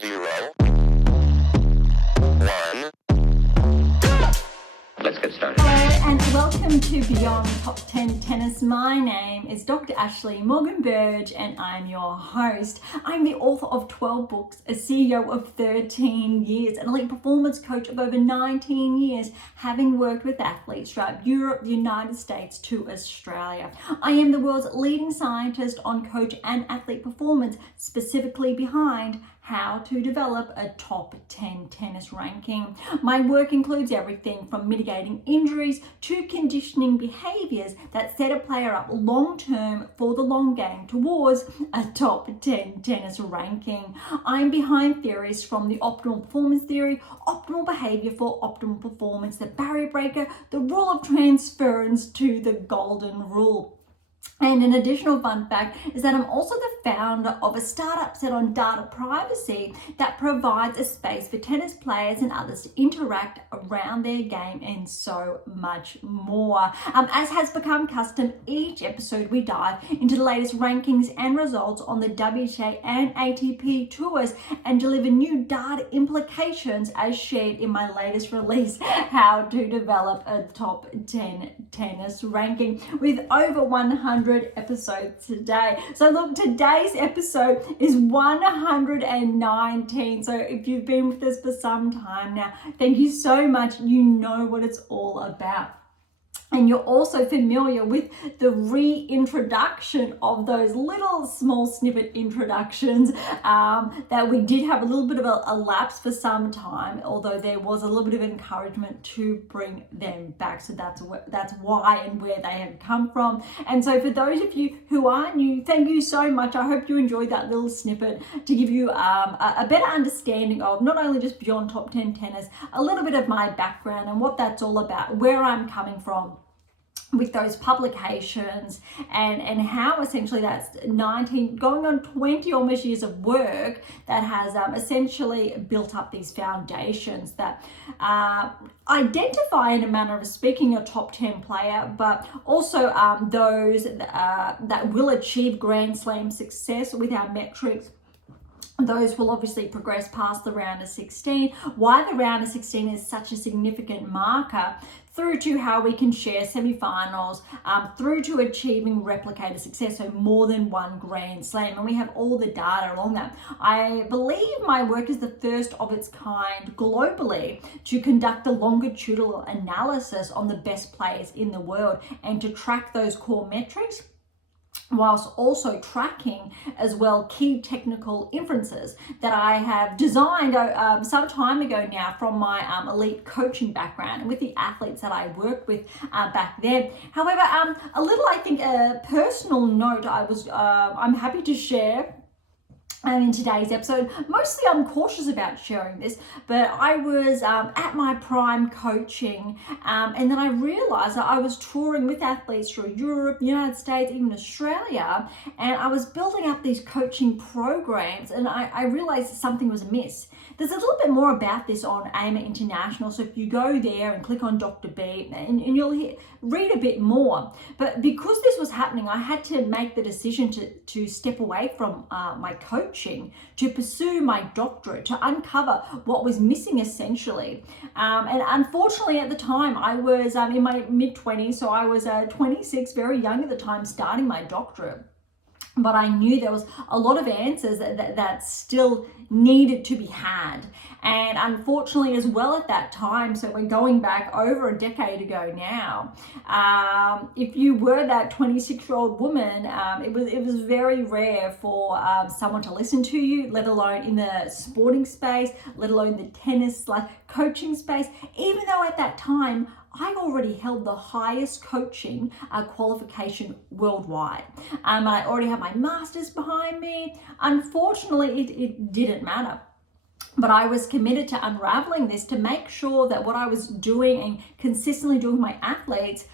0, 1. Let's get started. Hello and welcome to Beyond Top 10 Tennis. My name is Dr. Ashley Morgan Berge and I'm your host. I'm the author of 12 books, a CEO of 13 years, an elite performance coach of over 19 years, having worked with athletes throughout Europe, the United States to Australia. I am the world's leading scientist on coach and athlete performance, specifically behind how to develop a top 10 tennis ranking. My work includes everything from mitigating injuries to conditioning behaviors that set a player up long-term for the long game towards a top 10 tennis ranking. I'm behind theories from the optimal performance theory, optimal behavior for optimal performance, the barrier breaker, the rule of transference to the golden rule. And an additional fun fact is that I'm also the founder of a startup set on data privacy that provides a space for tennis players and others to interact around their game and so much more. As has become custom, each episode we dive into the latest rankings and results on the WTA and ATP tours and deliver new data implications as shared in my latest release, How to Develop a Top 10 Tennis Ranking, with over 100 episodes today. So look, today's episode is 119. So if you've been with us for some time now, thank you so much. You know what it's all about. And you're also familiar with the reintroduction of those little small snippet introductions that we did have a little bit of a lapse for some time, although there was a little bit of encouragement to bring them back. So that's why and where they have come from. And so for those of you who are new, thank you so much. I hope you enjoyed that little snippet to give you a better understanding of not only just Beyond Top 10 Tennis, a little bit of my background and what that's all about, where I'm coming from with those publications and how essentially that's 19 going on 20 almost years of work that has essentially built up these foundations that identify, in a manner of speaking, a top 10 player, but also those that will achieve Grand Slam success with our metrics. Those will obviously progress past the round of 16. Why the round of 16 is such a significant marker, through to how we can share semifinals, through to achieving replicated success, so more than one Grand Slam. And we have all the data along that. I believe my work is the first of its kind globally to conduct a longitudinal analysis on the best players in the world and to track those core metrics, whilst also tracking as well key technical inferences that I have designed some time ago now from my elite coaching background and with the athletes that I worked with back then. However, a little, I think, a personal note I'm happy to share in today's episode. Mostly I'm cautious about sharing this, but I was at my prime coaching and then I realized that I was touring with athletes through Europe, the United States, even Australia, and I was building up these coaching programs and I realized something was amiss. There's a little bit more about this on AM8 International, so if you go there and click on Dr. Berge and you'll read a bit more. But because this was happening, I had to make the decision to step away from my coaching to pursue my doctorate, to uncover what was missing essentially. And unfortunately at the time I was in my mid-20s, so I was 26, very young at the time, starting my doctorate. But I knew there was a lot of answers that still needed to be had. And unfortunately as well at that time, so we're going back over a decade ago now, if you were that 26-year-old woman, it was very rare for someone to listen to you, let alone in the sporting space, let alone the tennis coaching space, even though at that time I already held the highest coaching qualification worldwide. I already had my master's behind me. Unfortunately, it didn't matter. But I was committed to unraveling this to make sure that what I was doing and consistently doing with my athletes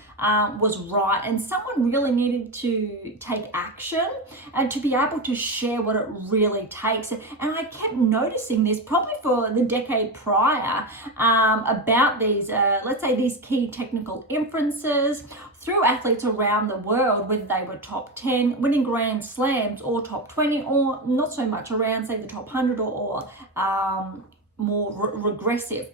was right, and someone really needed to take action and to be able to share what it really takes. And I kept noticing this probably for the decade prior about these, let's say, these key technical inferences through athletes around the world, whether they were top 10, winning Grand Slams, or top 20, or not so much around, say, the top 100 or more regressive.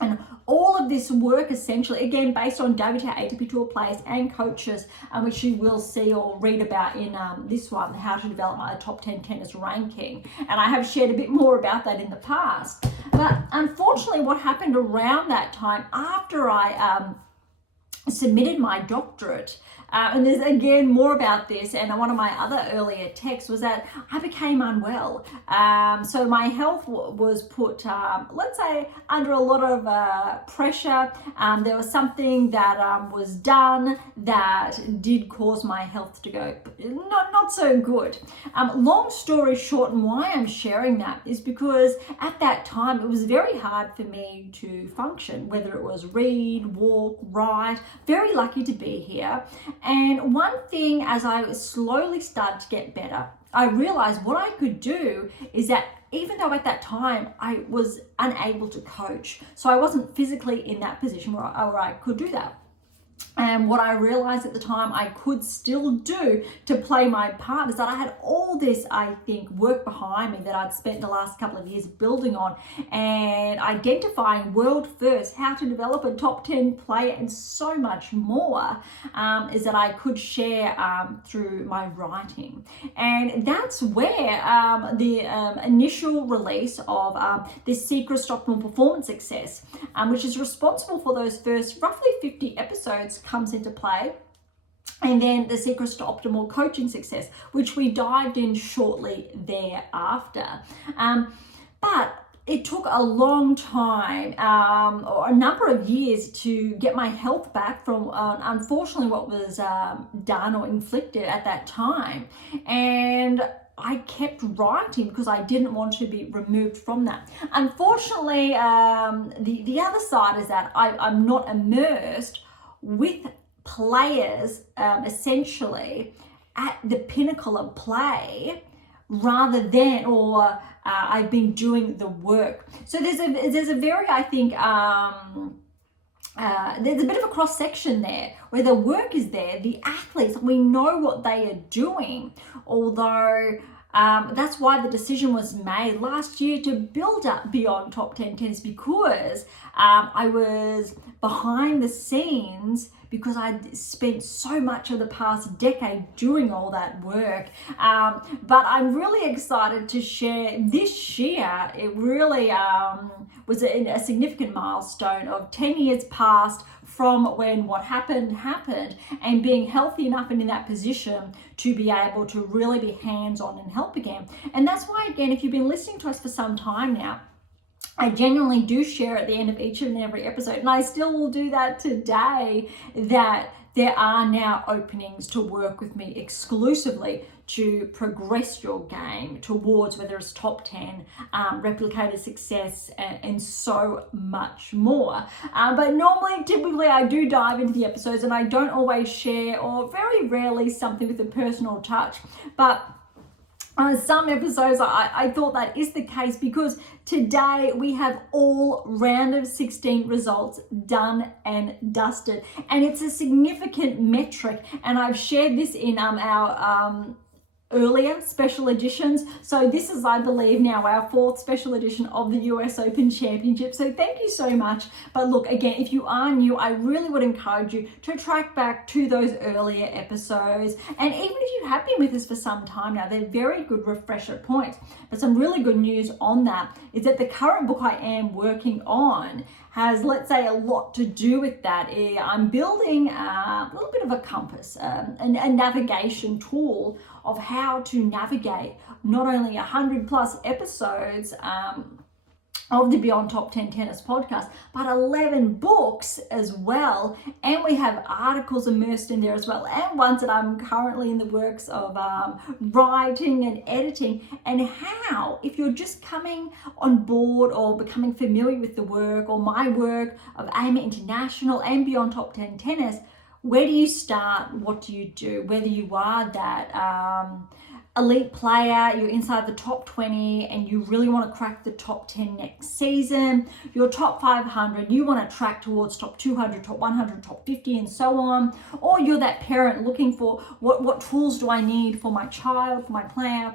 And all of this work essentially, again, based on WTA ATP Tour players and coaches, which you will see or read about in this one, How to Develop My Top 10 Tennis Ranking. And I have shared a bit more about that in the past. But unfortunately, what happened around that time, after I submitted my doctorate, and there's again more about this, and one of my other earlier texts was that I became unwell. So my health was put, let's say, under a lot of pressure. There was something that was done that did cause my health to go not so good. Long story short, and why I'm sharing that is because at that time it was very hard for me to function, whether it was read, walk, write. Very lucky to be here. And one thing, as I slowly started to get better, I realized what I could do is that even though at that time I was unable to coach, so I wasn't physically in that position where I could do that. And what I realized at the time I could still do to play my part is that I had all this, I think, work behind me that I'd spent the last couple of years building on and identifying world first, how to develop a top 10 player, and so much more is that I could share through my writing. And that's where the initial release of the Secrets to Optimal Performance Success, which is responsible for those first roughly 50 episodes, comes into play. And then the Secrets to Optimal Coaching Success, which we dived in shortly thereafter. But it took a long time, or a number of years, to get my health back from, unfortunately, what was done or inflicted at that time. And I kept writing because I didn't want to be removed from that. Unfortunately, the other side is that I'm not immersed with players essentially at the pinnacle of play, rather than, or I've been doing the work. So there's a very, I think, there's a bit of a cross section there where the work is there, the athletes, we know what they are doing, although that's why the decision was made last year to build up beyond top 10 tennis, because I was behind the scenes because I'd spent so much of the past decade doing all that work. But I'm really excited to share this year. It really was a significant milestone of 10 years past from when what happened, and being healthy enough and in that position to be able to really be hands-on and help again. And that's why, again, if you've been listening to us for some time now, I genuinely do share at the end of each and every episode, and I still will do that today, that there are now openings to work with me exclusively to progress your game towards whether it's top 10, replicated success, and so much more. But normally, typically, I do dive into the episodes and I don't always share, or very rarely, something with a personal touch. But some episodes, I thought that is the case, because today we have all round of 16 results done and dusted. And it's a significant metric. And I've shared this in our earlier special editions. So this is, I believe, now our 4th special edition of the US Open Championship. So thank you so much. But look, again, if you are new, I really would encourage you to track back to those earlier episodes. And even if you have been with us for some time now, they're very good refresher points. But some really good news on that is that the current book I am working on has, let's say, a lot to do with that. I'm building a little bit of a compass, a navigation tool of how to navigate not only 100+ episodes of the Beyond Top 10 Tennis podcast, but 11 books as well. And we have articles immersed in there as well, and ones that I'm currently in the works of writing and editing. And how, if you're just coming on board or becoming familiar with the work or my work of AM8 International and Beyond Top 10 Tennis, where do you start? What do you do? Whether you are that elite player, you're inside the top 20 and you really want to crack the top 10 next season, your top 500, you want to track towards top 200, top 100, top 50 and so on, or you're that parent looking for what tools do I need for my child, for my player,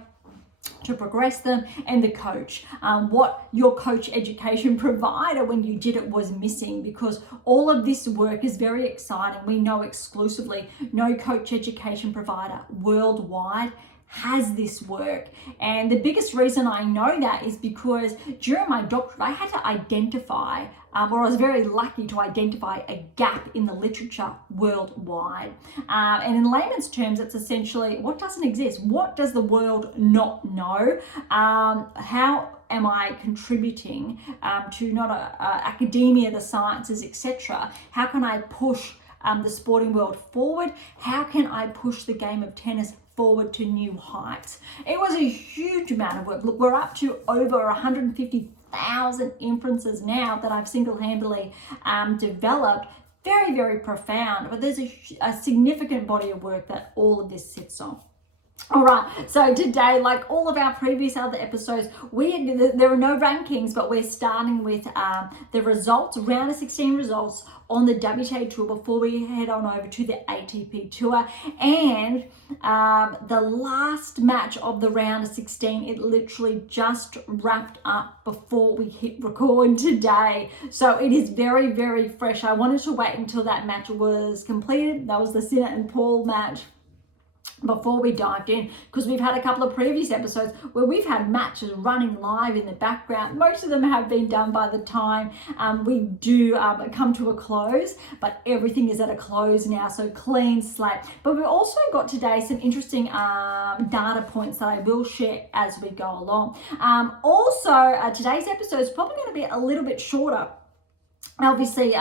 to progress them, and the coach, what your coach education provider when you did it was missing, because all of this work is very exciting. We know exclusively no coach education provider worldwide has this work. And the biggest reason I know that is because during my doctorate, I had to identify, or I was very lucky to identify a gap in the literature worldwide. And in layman's terms, it's essentially what doesn't exist. What does the world not know? How am I contributing to not academia, the sciences, etc.? How can I push the sporting world forward? How can I push the game of tennis forward to new heights? It was a huge amount of work. Look, we're up to over 150,000 inferences now that I've single-handedly developed. Very, very profound, but there's a significant body of work that all of this sits on. All right, so today, like all of our previous other episodes, there are no rankings, but we're starting with the results, round of 16 results on the WTA Tour before we head on over to the ATP Tour. And the last match of the round of 16, it literally just wrapped up before we hit record today. So it is very, very fresh. I wanted to wait until that match was completed. That was the Sinner and Paul match before we dived in, because we've had a couple of previous episodes where we've had matches running live in the background. Most of them have been done by the time we do come to a close, but everything is at a close now, so clean slate. But we've also got today some interesting data points that I will share as we go along. Today's episode is probably going to be a little bit shorter, obviously,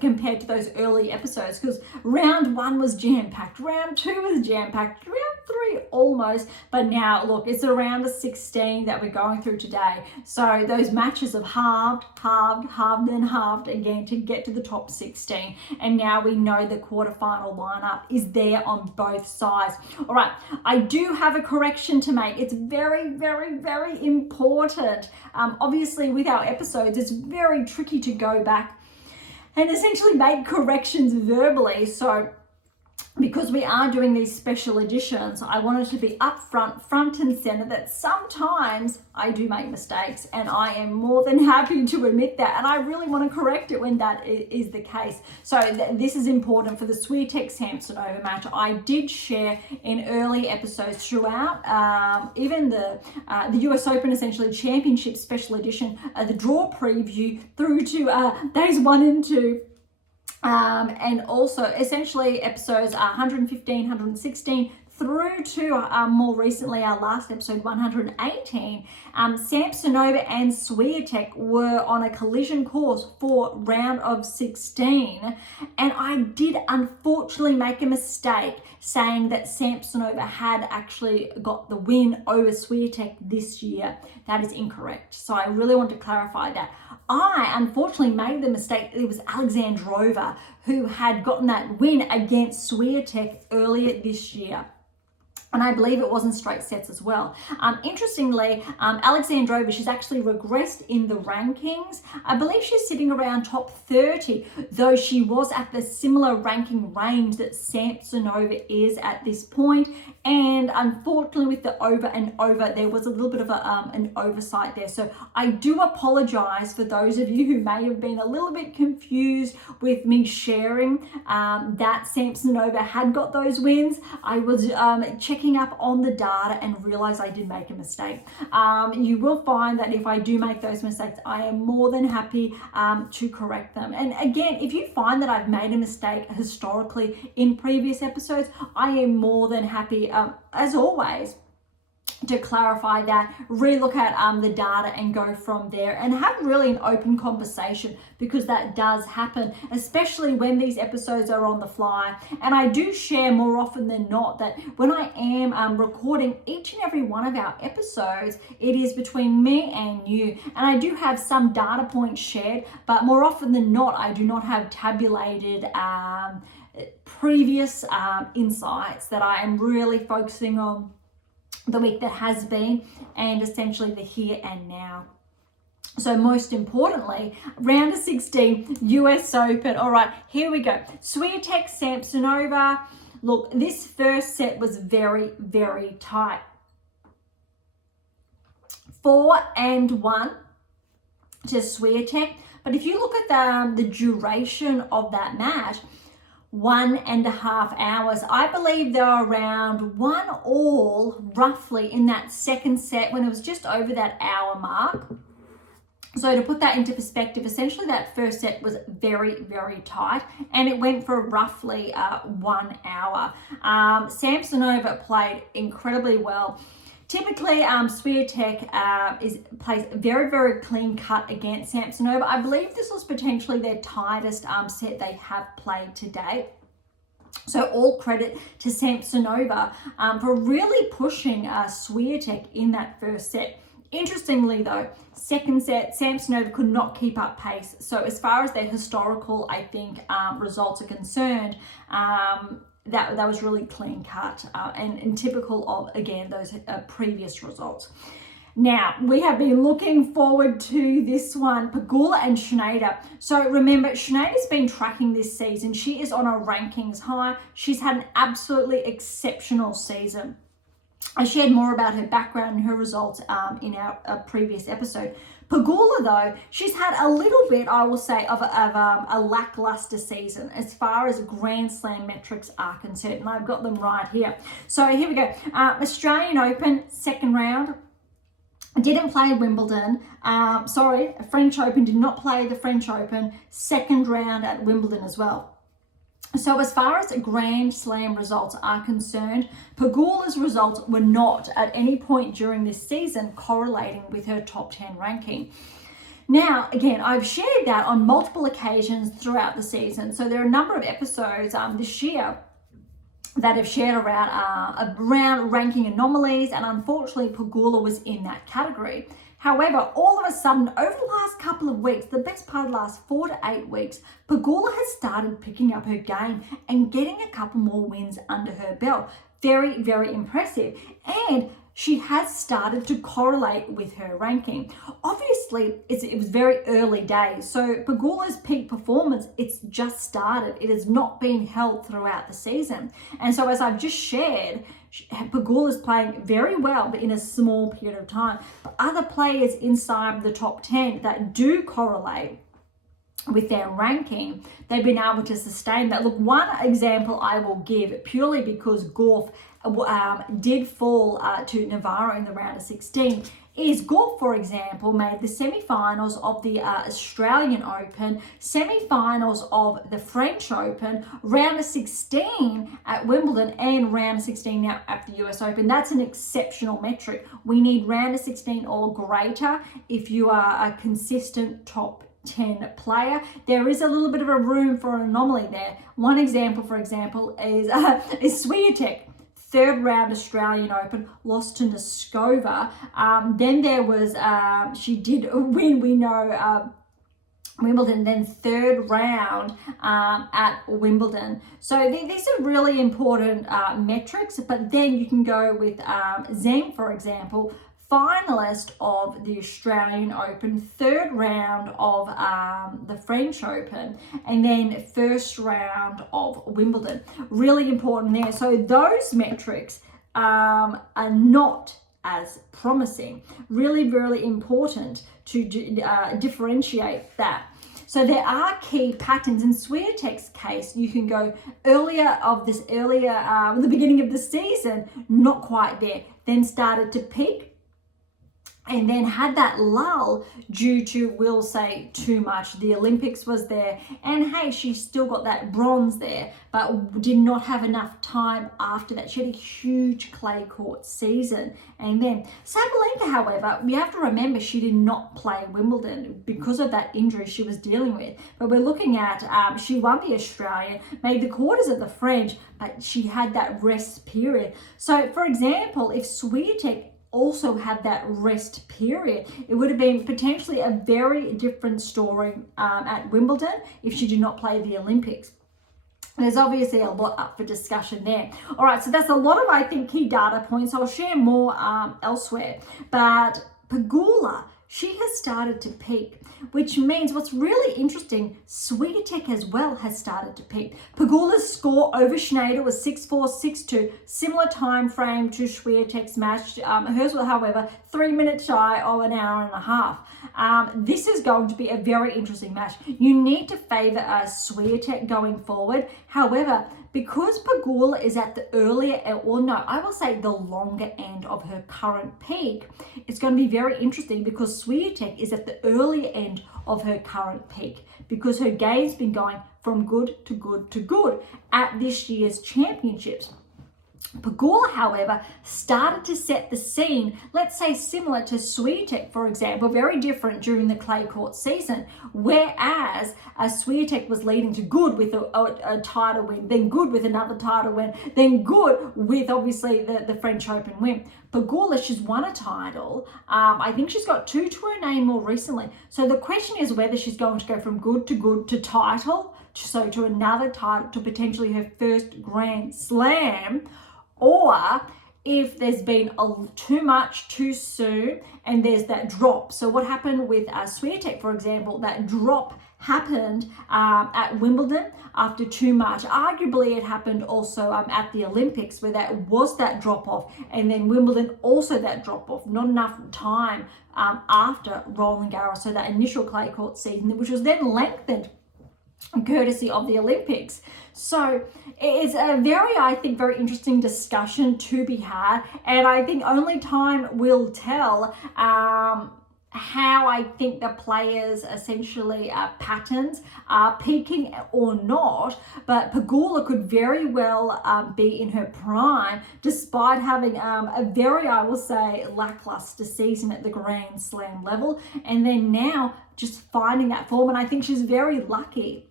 compared to those early episodes, because round 1 was jam-packed, round 2 was jam-packed, round 3 almost, but now look, it's a round of 16 that we're going through today. So those matches have halved and halved again to get to the top 16, and now we know the quarterfinal lineup is there on both sides. All right, I do have a correction to make. It's very, very, very important. Obviously, with our episodes, it's very tricky to go back and essentially make corrections verbally. So because we are doing these special editions, I wanted to be upfront, front and center, that sometimes I do make mistakes, and I am more than happy to admit that, and I really want to correct it when that is the case. So this is important for the Swiatek Samsonova match. I did share in early episodes throughout, even the US Open essentially Championship Special Edition, the draw preview through to days 1 and 2. And also essentially episodes 115, 116 through to more recently our last episode 118. Samsonova and Swiatek were on a collision course for round of 16, and I did unfortunately make a mistake saying that Samsonova had actually got the win over Swiatek this year. That is incorrect, so I really want to clarify that. I unfortunately made the mistake. It was Alexandrova who had gotten that win against Swiatek earlier this year. And I believe it was in straight sets as well. Interestingly, Alexandrova, she's actually regressed in the rankings. I believe she's sitting around top 30, though she was at the similar ranking range that Samsonova is at this point. And unfortunately, with the over and over, there was a little bit of an oversight there. So I do apologize for those of you who may have been a little bit confused with me sharing that Samsonova had got those wins. I was checking up on the data and realized I did make a mistake. You will find that if I do make those mistakes, I am more than happy to correct them. And again, if you find that I've made a mistake historically in previous episodes, I am more than happy, as always, to clarify that, relook at the data and go from there and have really an open conversation, because that does happen, especially when these episodes are on the fly. And I do share more often than not that when I am recording each and every one of our episodes, it is between me and you. And I do have some data points shared, but more often than not, I do not have tabulated previous insights that I am really focusing on the week that has been, and essentially the here and now. So most importantly, round of 16, US Open. All right, here we go. Swiatek, Samsonova. Look, this first set was very, very tight. 4-1 to Swiatek. But if you look at the duration of that match, 1.5 hours. I believe they were around 1-1 roughly in that second set when it was just over that hour mark. So to put that into perspective, essentially that first set was very, very tight, and it went for roughly 1 hour. Samsonova played incredibly well. Typically, Swiatek plays very, very clean cut against Samsonova. I believe this was potentially their tightest set they have played to date. So all credit to Samsonova for really pushing Swiatek in that first set. Interestingly though, second set, Samsonova could not keep up pace. So as far as their historical, I think, results are concerned, that was really clean cut and typical of, again, those previous results. Now, we have been looking forward to this one, Pegula and Schneider. So remember, Schneider's been tracking this season. She is on a rankings high. She's had an absolutely exceptional season. I shared more about her background and her results in our previous episode. Pegula, though, she's had a little bit, I will say, of a lackluster season as far as Grand Slam metrics are concerned. And I've got them right here. So here we go. Australian Open, second round. Didn't play Wimbledon. French Open, did not play the French Open. Second round at Wimbledon as well. So as far as Grand Slam results are concerned, Pegula's results were not at any point during this season correlating with her top 10 ranking. Now, again, I've shared that on multiple occasions throughout the season. So there are a number of episodes this year that have shared around ranking anomalies, and unfortunately Pegula was in that category. However, all of a sudden, over the last couple of weeks, the best part of the last 4 to 8 weeks, Pegula has started picking up her game and getting a couple more wins under her belt. Very, very impressive. And she has started to correlate with her ranking. Obviously, it was very early days. So Pegula's peak performance, it's just started. It has not been held throughout the season. And so as I've just shared, Pegula's playing very well, but in a small period of time. But other players inside the top 10 that do correlate with their ranking, they've been able to sustain that. Look, one example I will give, purely because Gauff did fall to Navarro in the round of 16, is Gauff, for example, made the semi-finals of the Australian Open, semi-finals of the French Open, round of 16 at Wimbledon, and round of 16 now at the US Open. That's an exceptional metric. We need round of 16 or greater if you are a consistent top 10 player. There is a little bit of a room for an anomaly there. One example, for example, is Swiatek. Third round Australian Open, lost to Noskova. Then there was, she did win, we know, Wimbledon, then third round at Wimbledon. So these are really important metrics, but then you can go with Zheng, for example, finalist of the Australian Open, third round of the French Open, and then first round of Wimbledon. Really important there. So those metrics are not as promising. Really, really important to differentiate that. So there are key patterns. In Swiatek's case, you can go the beginning of the season, not quite there, then started to peak, and then had that lull due to, we'll say, too much. The Olympics was there, and hey, she still got that bronze there, but did not have enough time after that. She had a huge clay court season. And then Sabalenka, however, we have to remember she did not play Wimbledon because of that injury she was dealing with. But we're looking at, she won the Australian, made the quarters of the French, but she had that rest period. So, for example, if Swiatek also had that rest period, it would have been potentially a very different story at Wimbledon if she did not play the Olympics. there's obviously a lot up for discussion there. All right, so that's a lot of, I think, key data points. I'll share more elsewhere. But Pegula, she has started to peak, which means what's really interesting, Swiatek as well has started to peak. Pegula's score over Schneider was 6-4, 6-2, similar time frame to Swiatek's match. Hers was, however, 3 minutes shy of an hour and a half. This is going to be a very interesting match. You need to favour Swiatek going forward. However, because Pegula is at the earlier, or no, I will say the longer end of her current peak, it's going to be very interesting because Swiatek is at the earlier end of her current peak because her game's been going from good to good to good at this year's championships. Pegula, however, started to set the scene, let's say similar to Swiatek, for example, very different during the clay court season, whereas Swiatek was leading to good with a title win, then good with another title win, then good with obviously the French Open win. Pegula, she's won a title. I think she's got 2 to her name more recently. So the question is whether she's going to go from good to title, so to another title, to potentially her first Grand Slam, or if there's been too much too soon and there's that drop. So what happened with Swiatek, for example, that drop happened at Wimbledon after too much. Arguably it happened also at the Olympics where that was that drop off, and then Wimbledon also that drop off, not enough time after Roland Garros, so that initial clay court season, which was then lengthened courtesy of the Olympics. So it's a very, I think, very interesting discussion to be had, and I think only time will tell how I think the players essentially patterns are peaking or not. But Pegula could very well be in her prime despite having a very, I will say, lackluster season at the Grand Slam level, and then now just finding that form. And I think she's very lucky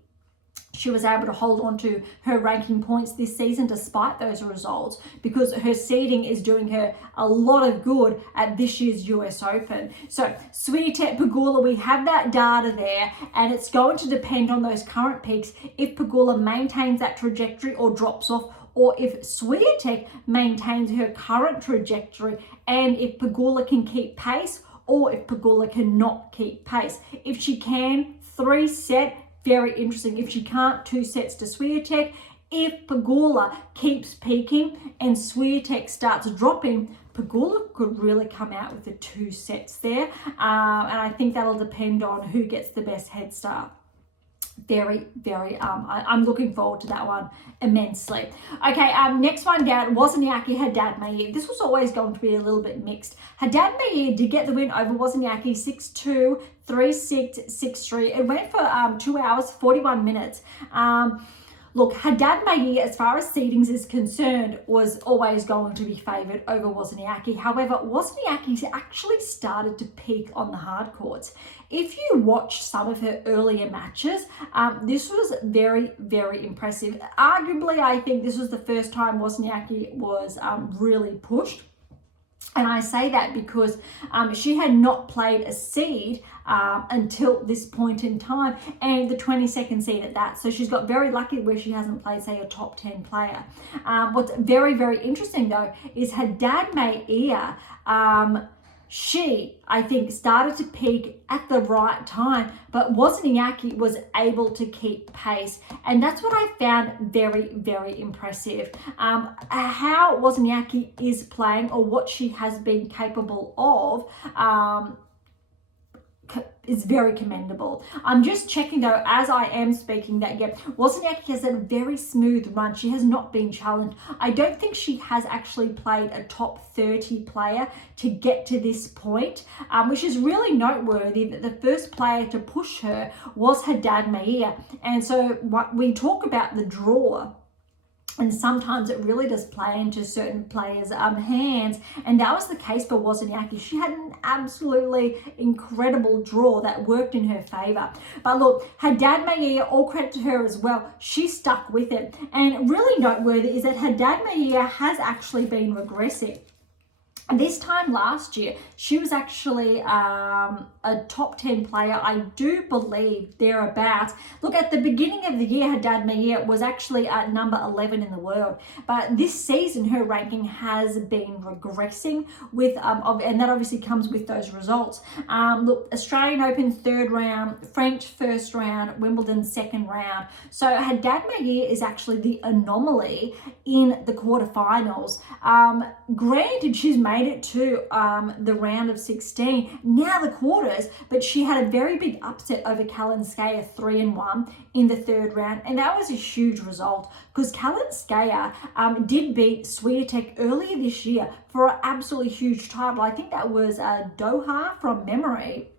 she was able to hold on to her ranking points this season despite those results, because her seeding is doing her a lot of good at this year's US Open. So Swiatek, Pegula, we have that data there, and it's going to depend on those current peaks if Pegula maintains that trajectory or drops off, or if Swiatek maintains her current trajectory, and if Pegula can keep pace, or if Pegula cannot keep pace. If she can, 3-set, very interesting. If she can't, 2 sets to Swiatek. If Pegula keeps peaking and Swiatek starts dropping, Pegula could really come out with the 2 sets there. And I think that'll depend on who gets the best head start. I'm looking forward to that one immensely. Okay, next one down, Wozniacki, Haddad Mayer. This was always going to be a little bit mixed. Haddad Mayer did get the win over Wozniacki 6-2, 3-6, 6-3. It went for 2 hours, 41 minutes. Look, Haddad Mayer, as far as seedings is concerned, was always going to be favoured over Wozniacki. However, Wozniacki actually started to peak on the hard courts. If you watched some of her earlier matches, this was very, very impressive. Arguably, I think this was the first time Wozniacki was really pushed. And I say that because she had not played a seed until this point in time, and the 22nd seed at that. So she's got very lucky where she hasn't played, say, a top 10 player. What's very, very interesting, though, is Haddad Mayer, she, I think, started to peak at the right time, but Wozniacki was able to keep pace. And that's what I found very, very impressive. How Wozniacki is playing, or what she has been capable of, is very commendable. I'm just checking though, as I am speaking, that Wozniacki has a very smooth run. She has not been challenged. I don't think she has actually played a top 30 player to get to this point, which is really noteworthy that the first player to push her was Haddad Mayer. And so what we talk about the draw, and sometimes it really does play into certain players' hands. And that was the case for Wozniacki. She had an absolutely incredible draw that worked in her favour. But look, Haddad Mayer, all credit to her as well. She stuck with it. And really noteworthy is that Haddad Mayer has actually been regressive This time last year, she was actually a top 10 player, I do believe, thereabouts. Look, at the beginning of the year, Haddad Maia was actually at number 11 in the world. But this season, her ranking has been regressing with, and that obviously comes with those results. Look, Australian Open 3rd round, French 1st round, Wimbledon 2nd round. So Haddad Maia is actually the anomaly in the quarterfinals. Granted, she's made it to the round of 16, now the quarters, but she had a very big upset over Kalinskaya 3-1 in the 3rd round, and that was a huge result because Kalinskaya did beat Swiatek earlier this year for an absolutely huge title. I think that was Doha from memory.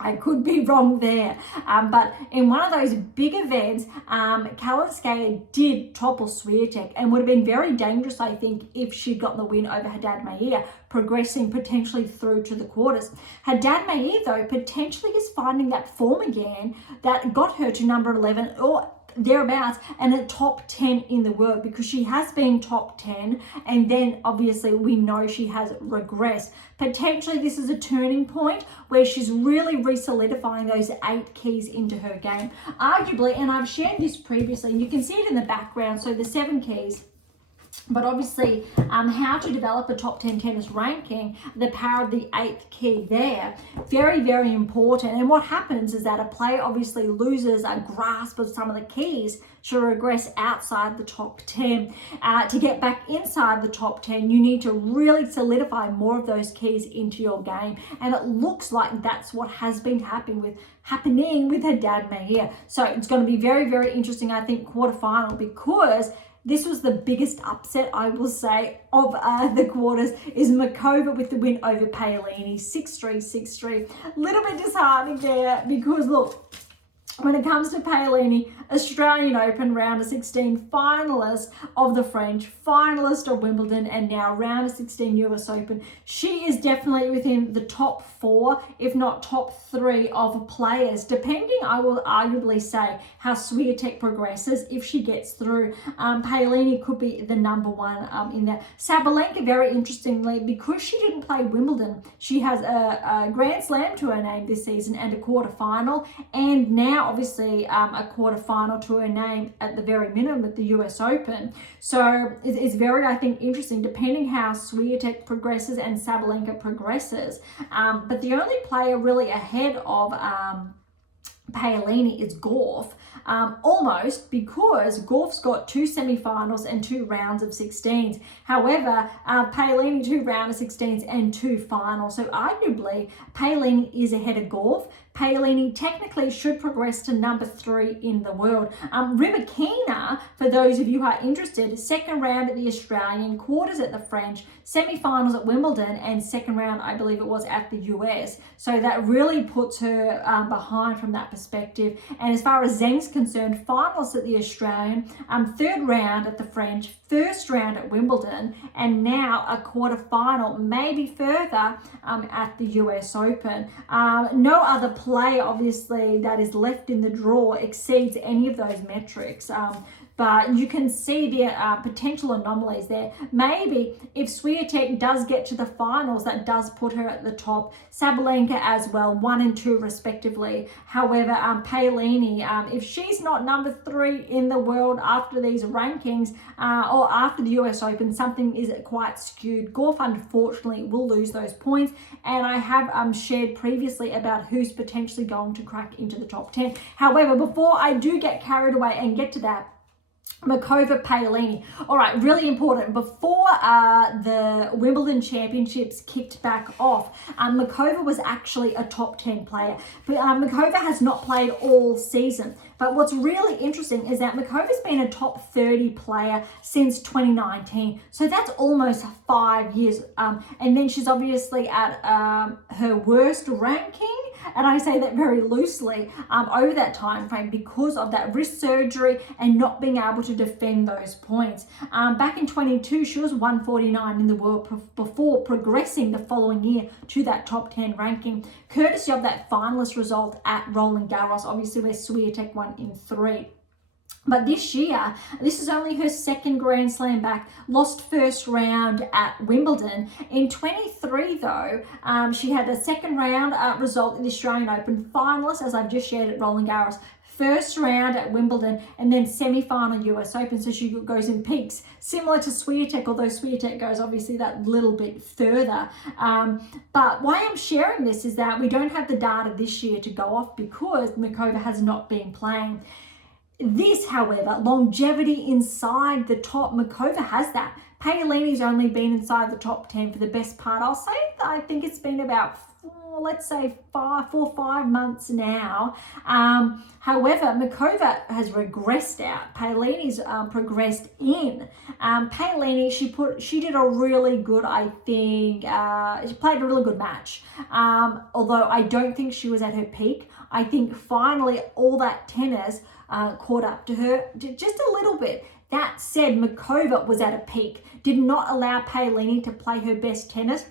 I could be wrong there, but in one of those big events, Kalinskaya did topple Swiatek and would have been very dangerous, I think, if she'd gotten the win over Haddad Maia, progressing potentially through to the quarters. Haddad Maia, though, potentially is finding that form again that got her to number 11 or thereabouts and a top 10 in the world, because she has been top 10 and then obviously we know she has regressed. Potentially this is a turning point where she's really re-solidifying those 8 keys into her game. Arguably, and I've shared this previously, and you can see it in the background, so the 7 keys. But obviously, how to develop a top 10 tennis ranking, the power of the 8th key there, very, very important. And what happens is that a player obviously loses a grasp of some of the keys to regress outside the top 10. To get back inside the top 10, you need to really solidify more of those keys into your game. And it looks like that's what has been happening with Haddad Maia. So it's going to be very, very interesting, I think, quarterfinal, because this was the biggest upset, I will say, of the quarters, is Makova with the win over Paolini, 6-3, 6-3. A little bit disheartening there because, look, when it comes to Paolini, Australian Open round of 16 finalist of the French, finalist of Wimbledon, and now round of 16 US Open. She is definitely within the top 4, if not top 3 of players, depending, I will arguably say, how Swiatek progresses. If she gets through, Paolini could be the number 1 in there. Sabalenka, very interestingly, because she didn't play Wimbledon, she has a Grand Slam to her name this season and a quarterfinal, and now obviously a quarterfinal to her name at the very minimum at the US Open. So it's very, I think, interesting depending how Swiatek progresses and Sabalenka progresses. But the only player really ahead of Paolini is Gauff. Almost, because Gauff's got 2 semi-finals and 2 rounds of 16s. However, Paolini 2 rounds of 16s and 2 finals. So arguably, Paolini is ahead of Gauff. Paolini technically should progress to number 3 in the world. Rybakina, for those of you who are interested, 2nd round at the Australian, quarters at the French, semi-finals at Wimbledon, and 2nd round, I believe it was, at the US. So that really puts her behind from that perspective. And as far as Zheng's concerned, finals at the Australian, 3rd round at the French, 1st round at Wimbledon, and now a quarter-final, maybe further, at the US Open. No other player, obviously, that is left in the draw exceeds any of those metrics. But you can see the potential anomalies there. Maybe if Swiatek does get to the finals, that does put her at the top. Sabalenka as well, 1 and 2 respectively. However, Paolini, if she's not number 3 in the world after these rankings or after the US Open, something is quite skewed. Gauff, unfortunately, will lose those points. And I have shared previously about who's potentially going to crack into the top 10. However, before I do get carried away and get to that, Makova, Paolini. All right, really important. Before the Wimbledon Championships kicked back off, Makova was actually a top 10 player. But Makova has not played all season. But what's really interesting is that Makova's been a top 30 player since 2019. So that's almost 5 years. And then she's obviously at her worst ranking, and I say that very loosely, over that time frame because of that wrist surgery and not being able to defend those points. Back in 22, she was 149 in the world before progressing the following year to that top 10 ranking, courtesy of that finalist result at Roland Garros, obviously where Swiatek won in 3. But this year, this is only her second Grand Slam back, lost first round at Wimbledon. In 23 though, she had a second round result in the Australian Open, finalist, as I've just shared, at Roland Garros, first round at Wimbledon, and then semi-final US Open. So she goes in peaks, similar to Swiatek, although Swiatek goes obviously that little bit further. But why I'm sharing this is that we don't have the data this year to go off because Mikova has not been playing. This, however, longevity inside the top, Mikova has that. Paolini's only been inside the top 10 for the best part. I'll say, I think it's been about let's say 4 or 5 months now. However, Mikova has regressed out. Paolini's progressed in. Paolini, she did a really good, I think, she played a really good match. Although I don't think she was at her peak. I think finally all that tennis caught up to her just a little bit. That said, Mikova was at a peak, did not allow Paolini to play her best tennis.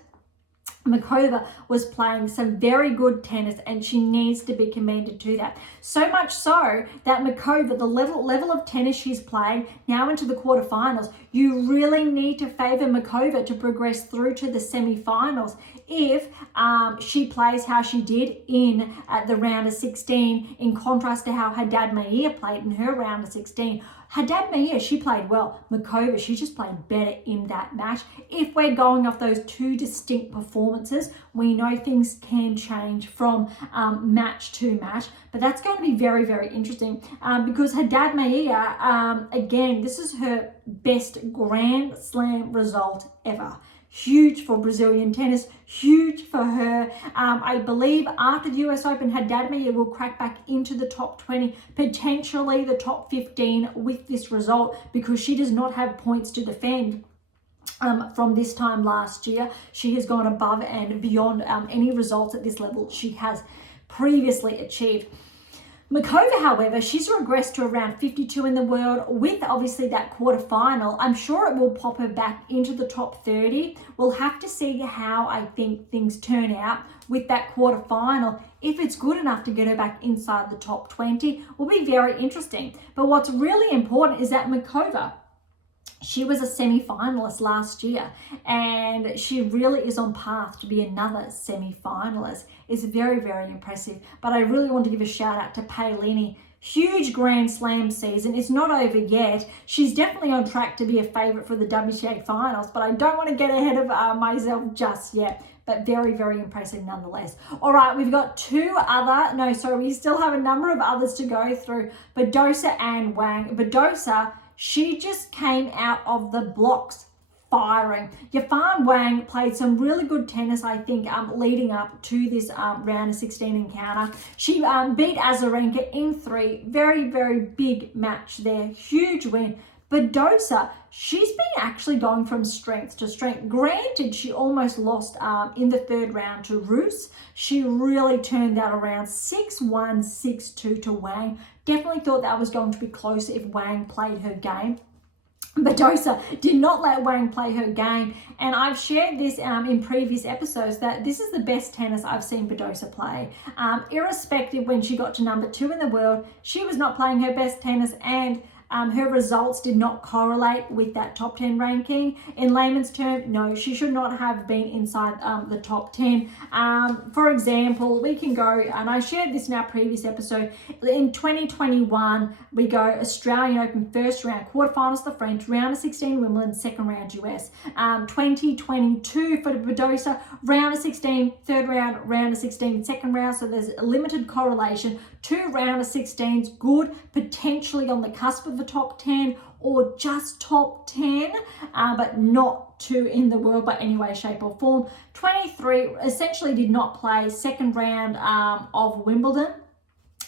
Mikova was playing some very good tennis, and she needs to be commended to that. So much so that Mikova, the level of tennis she's playing now into the quarterfinals, you really need to favour Mikova to progress through to the semi-finals if she plays how she did in the round of 16, in contrast to how Haddad Maia played in her round of 16. Haddad Maia, she played well. Mikova, she just played better in that match. If we're going off those two distinct performances, we know things can change from match to match. But that's going to be very, very interesting because Haddad Maia, again, this is her best Grand Slam result ever. Huge for Brazilian tennis, huge for her. I believe after the US Open, Haddad Maia will crack back into the top 20, potentially the top 15 with this result, because she does not have points to defend. From this time last year, she has gone above and beyond any results at this level she has previously achieved. Mikova, however, she's regressed to around 52 in the world with obviously that quarterfinal. I'm sure it will pop her back into the top 30. We'll have to see how I think things turn out with that quarterfinal. If it's good enough to get her back inside the top 20, will be very interesting. But what's really important is that Mikova, she was a semi-finalist last year, and she really is on path to be another semi-finalist. It's very, very impressive. But I really want to give a shout out to Paolini. Huge Grand Slam season. It's not over yet. She's definitely on track to be a favourite for the WTA finals, but I don't want to get ahead of myself just yet. But very, very impressive nonetheless. All right, we've got we still have a number of others to go through. Badosa and Wang. Badosa, she just came out of the blocks firing. Yafan Wang played some really good tennis, I think, leading up to this round of 16 encounter. She beat Azarenka in 3. Very, very big match there. Huge win. Badosa, she's been actually going from strength to strength. Granted, she almost lost in the third round to Roos. She really turned that around, 6-1, 6-2 to Wang. Definitely thought that was going to be closer if Wang played her game. Badosa did not let Wang play her game, and I've shared this in previous episodes that this is the best tennis I've seen Badosa play. Irrespective, when she got to number 2 in the world, she was not playing her best tennis, and her results did not correlate with that top 10 ranking. In layman's term, no, she should not have been inside the top 10. For example, we can go, and I shared this in our previous episode, in 2021, we go Australian Open first round, quarterfinals the French, round of 16 Wimbledon, second round US. 2022 for Badosa, round of 16, third round, round of 16, second round, so there's a limited correlation. 2 round of 16s, good, potentially on the cusp of the top 10 or just top 10, but not 2 in the world by any way, shape or form. 23 essentially did not play second round of Wimbledon.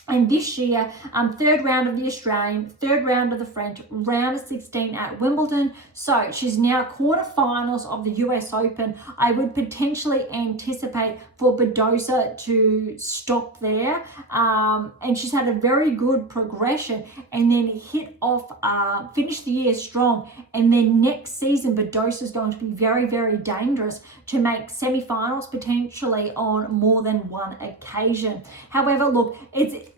And this year, third round of the Australian, third round of the French, round of 16 at Wimbledon. So she's now quarterfinals of the US Open. I would potentially anticipate for Badosa to stop there. And she's had a very good progression and then finish the year strong. And then next season, Badosa is going to be very, very dangerous to make semi-finals potentially on more than one occasion. However, look,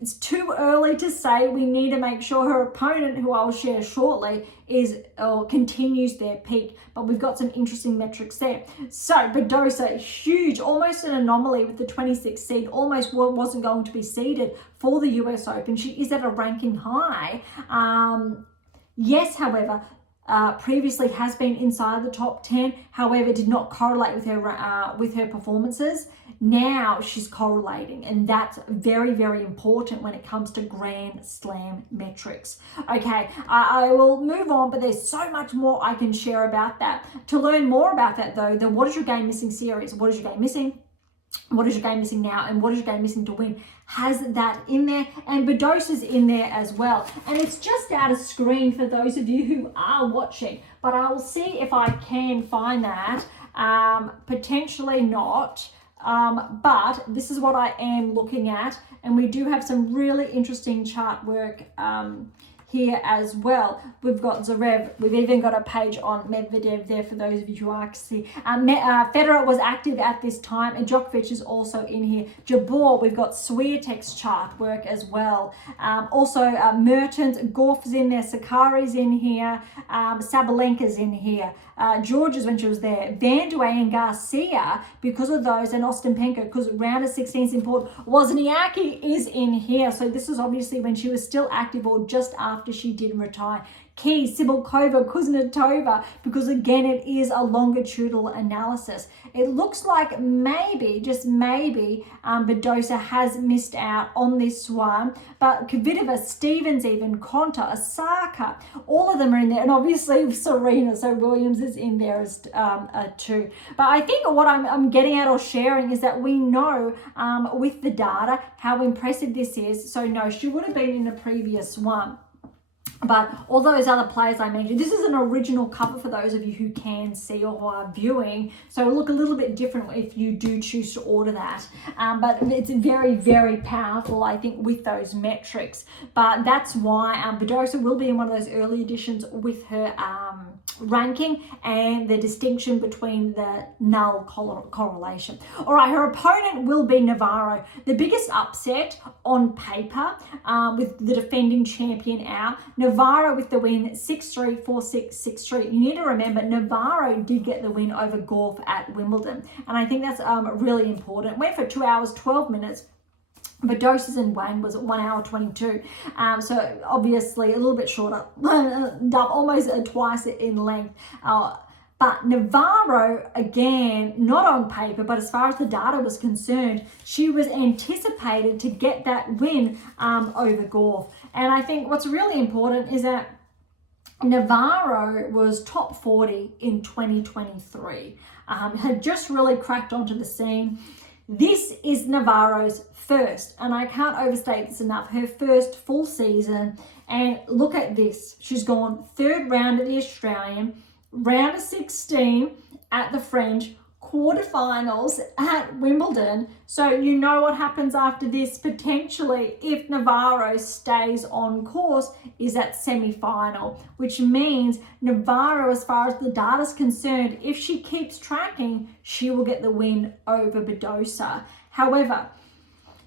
it's too early to say. We need to make sure her opponent, who I'll share shortly, is or continues their peak. But we've got some interesting metrics there. So Badosa, huge, almost an anomaly with the 26th seed, almost wasn't going to be seeded for the US Open. She is at a ranking high. Yes, however, previously has been inside the top 10, however, did not correlate with her performances. Now she's correlating, and that's very, very important when it comes to Grand Slam metrics. Okay, I will move on, but there's so much more I can share about that. To learn more about that, though, then what is your game missing series? What is your game missing? What is your game missing now, and what is your game missing to win? Has that in there, and Badosa's in there as well. And it's just out of screen for those of you who are watching, but I will see if I can find that. Potentially not, but this is what I am looking at, and we do have some really interesting chart work here as well. We've got Zverev. We've even got a page on Medvedev there for those of you who are to see. Federer was active at this time, and Djokovic is also in here. Jabeur, we've got Swiatek's chart work as well. Also Mertens, Gauff's in there, Sakari's in here, Sabalenka's in here. George's when she was there, Van de Wey and Garcia, because of those, and Ostapenko, because round of 16 is important. Wozniacki is in here, so this is obviously when she was still active or just after she did retire. Key, Sibylkova, Kuznetsova, because again, it is a longitudinal analysis. It looks like maybe, just maybe, Badosa has missed out on this one, but Kvitova, Stevens even, Konta, Osaka, all of them are in there, and obviously Serena, so Williams is in there as too. But I think what I'm getting at or sharing is that we know with the data how impressive this is. So no, she would have been in a previous one. But all those other players I mentioned, this is an original cover for those of you who can see or who are viewing. So it'll look a little bit different if you do choose to order that. But it's very, very powerful, I think, with those metrics. But that's why Badosa will be in one of those early editions with her ranking and the distinction between the null correlation. All right, her opponent will be Navarro. The biggest upset on paper with the defending champion out. Navarro with the win, 6-3, 4-6, 6-3. You need to remember, Navarro did get the win over Gauff at Wimbledon. And I think that's really important. Went for 2 hours, 12 minutes. Badosa's and Wang was at 1 hour 22. So obviously a little bit shorter, almost twice in length. But Navarro, again, not on paper, but as far as the data was concerned, she was anticipated to get that win over Gauff. And I think what's really important is that Navarro was top 40 in 2023, had just really cracked onto the scene. This is Navarro's first, and I can't overstate this enough, her first full season. And look at this. She's gone third round at the Australian, round of 16 at the French, quarterfinals at Wimbledon. So you know what happens after this potentially if Navarro stays on course is that semi-final, which means Navarro, as far as the data's concerned, if she keeps tracking, she will get the win over Badosa. However,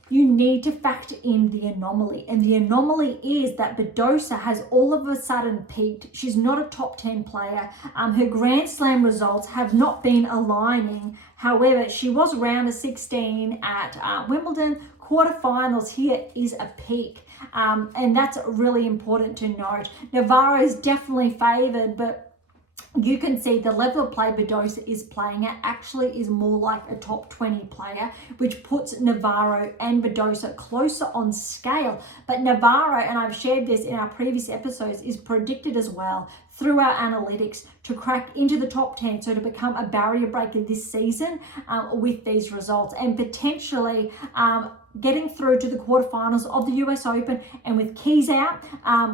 you need to factor in the anomaly. And the anomaly is that Badosa has all of a sudden peaked. She's not a top 10 player. Her Grand Slam results have not been aligning. However, she was round of 16 at Wimbledon. Quarterfinals here is a peak. And that's really important to note. Navarro is definitely favoured, but you can see the level of play Badosa is playing at actually is more like a top 20 player, which puts Navarro and Badosa closer on scale. But Navarro, and I've shared this in our previous episodes, is predicted as well through our analytics to crack into the top 10, so to become a barrier breaker this season with these results, and potentially getting through to the quarterfinals of the US Open. And with Keys out,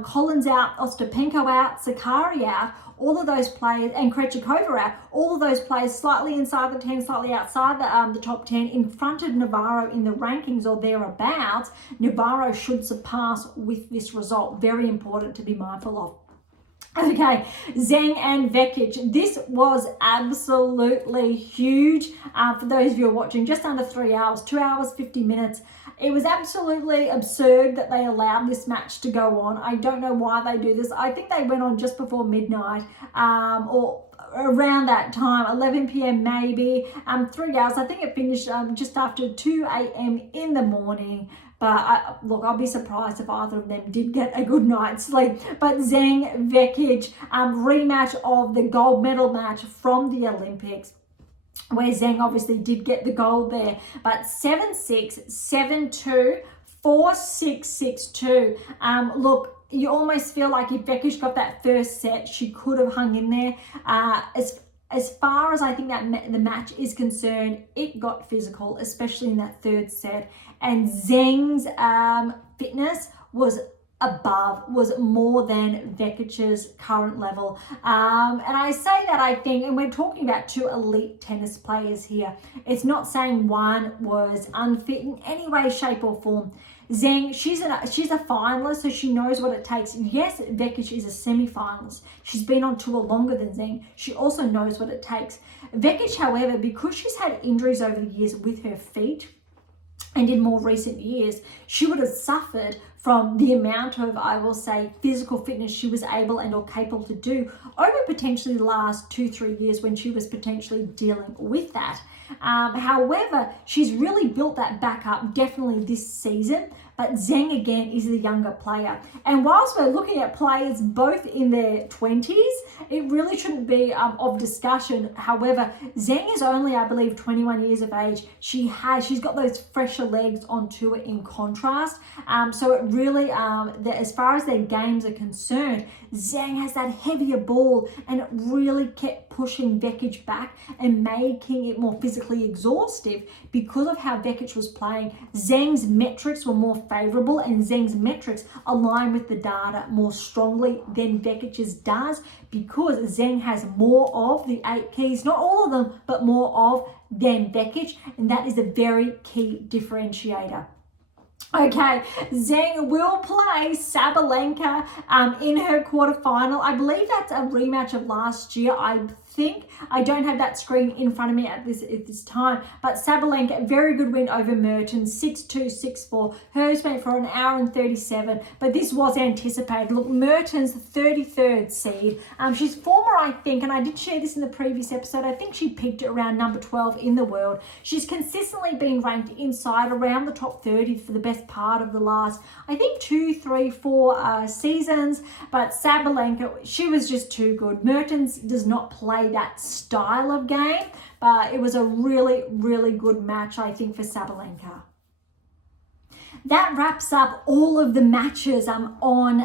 Collins out, Ostapenko out, Sakari out, all of those players, and Krejcikova out, all of those players slightly inside the 10, slightly outside the top 10, in front of Navarro in the rankings or thereabouts, Navarro should surpass with this result. Very important to be mindful of. Okay, Zheng and Vekic. This was absolutely huge for those of you who are watching. Just under 3 hours, 2 hours, 50 minutes. It was absolutely absurd that they allowed this match to go on. I don't know why they do this. I think they went on just before midnight or around that time, 11 p.m. maybe, 3 hours. I think it finished just after 2 a.m. in the morning. But look, I'll be surprised if either of them did get a good night's sleep. But Zheng, Vekic, rematch of the gold medal match from the Olympics, where Zheng obviously did get the gold there. But 7-6, 7-2, 4-6, 6-2. Look, you almost feel like if Vekic got that first set, she could have hung in there. As far as I think that the match is concerned, it got physical, especially in that third set. And Zheng's fitness was more than Vekic's current level. And I say that, I think, and we're talking about two elite tennis players here. It's not saying one was unfit in any way, shape or form. Zheng, she's a finalist, so she knows what it takes. Yes, Vekic is a semi-finalist. She's been on tour longer than Zheng. She also knows what it takes. Vekic, however, because she's had injuries over the years with her feet, and in more recent years, she would have suffered from the amount of, I will say, physical fitness she was able and or capable to do over potentially the last 2-3 years when she was potentially dealing with that. However, she's really built that back up definitely this season. But Zheng, again, is the younger player. And whilst we're looking at players both in their 20s, it really shouldn't be of discussion. However, Zheng is only, I believe, 21 years of age. She's got those fresher legs on tour in contrast. So it really, as far as their games are concerned, Zheng has that heavier ball, and it really kept pushing Vekic back and making it more physically exhaustive because of how Vekic was playing. Zheng's metrics were more favorable, and Zheng's metrics align with the data more strongly than Vekic's does, because Zheng has more of the 8 keys, not all of them, but more of than Vekic, and that is a very key differentiator. Okay, Zheng will play Sabalenka in her quarterfinal. I believe that's a rematch of last year. I don't have that screen in front of me at this time, but Sabalenka, very good win over Mertens, 6-2, 6-4. Hers went for 1 hour and 37, but this was anticipated. Look, Mertens, 33rd seed. She's former, I think, and I did share this in the previous episode, I think she peaked at around number 12 in the world. She's consistently been ranked inside around the top 30 for the best part of the last, I think, 2, 3, 4 seasons. But Sabalenka, she was just too good. Mertens does not play that style of game, but it was a really, really good match, I think, for Sabalenka. That wraps up all of the matches on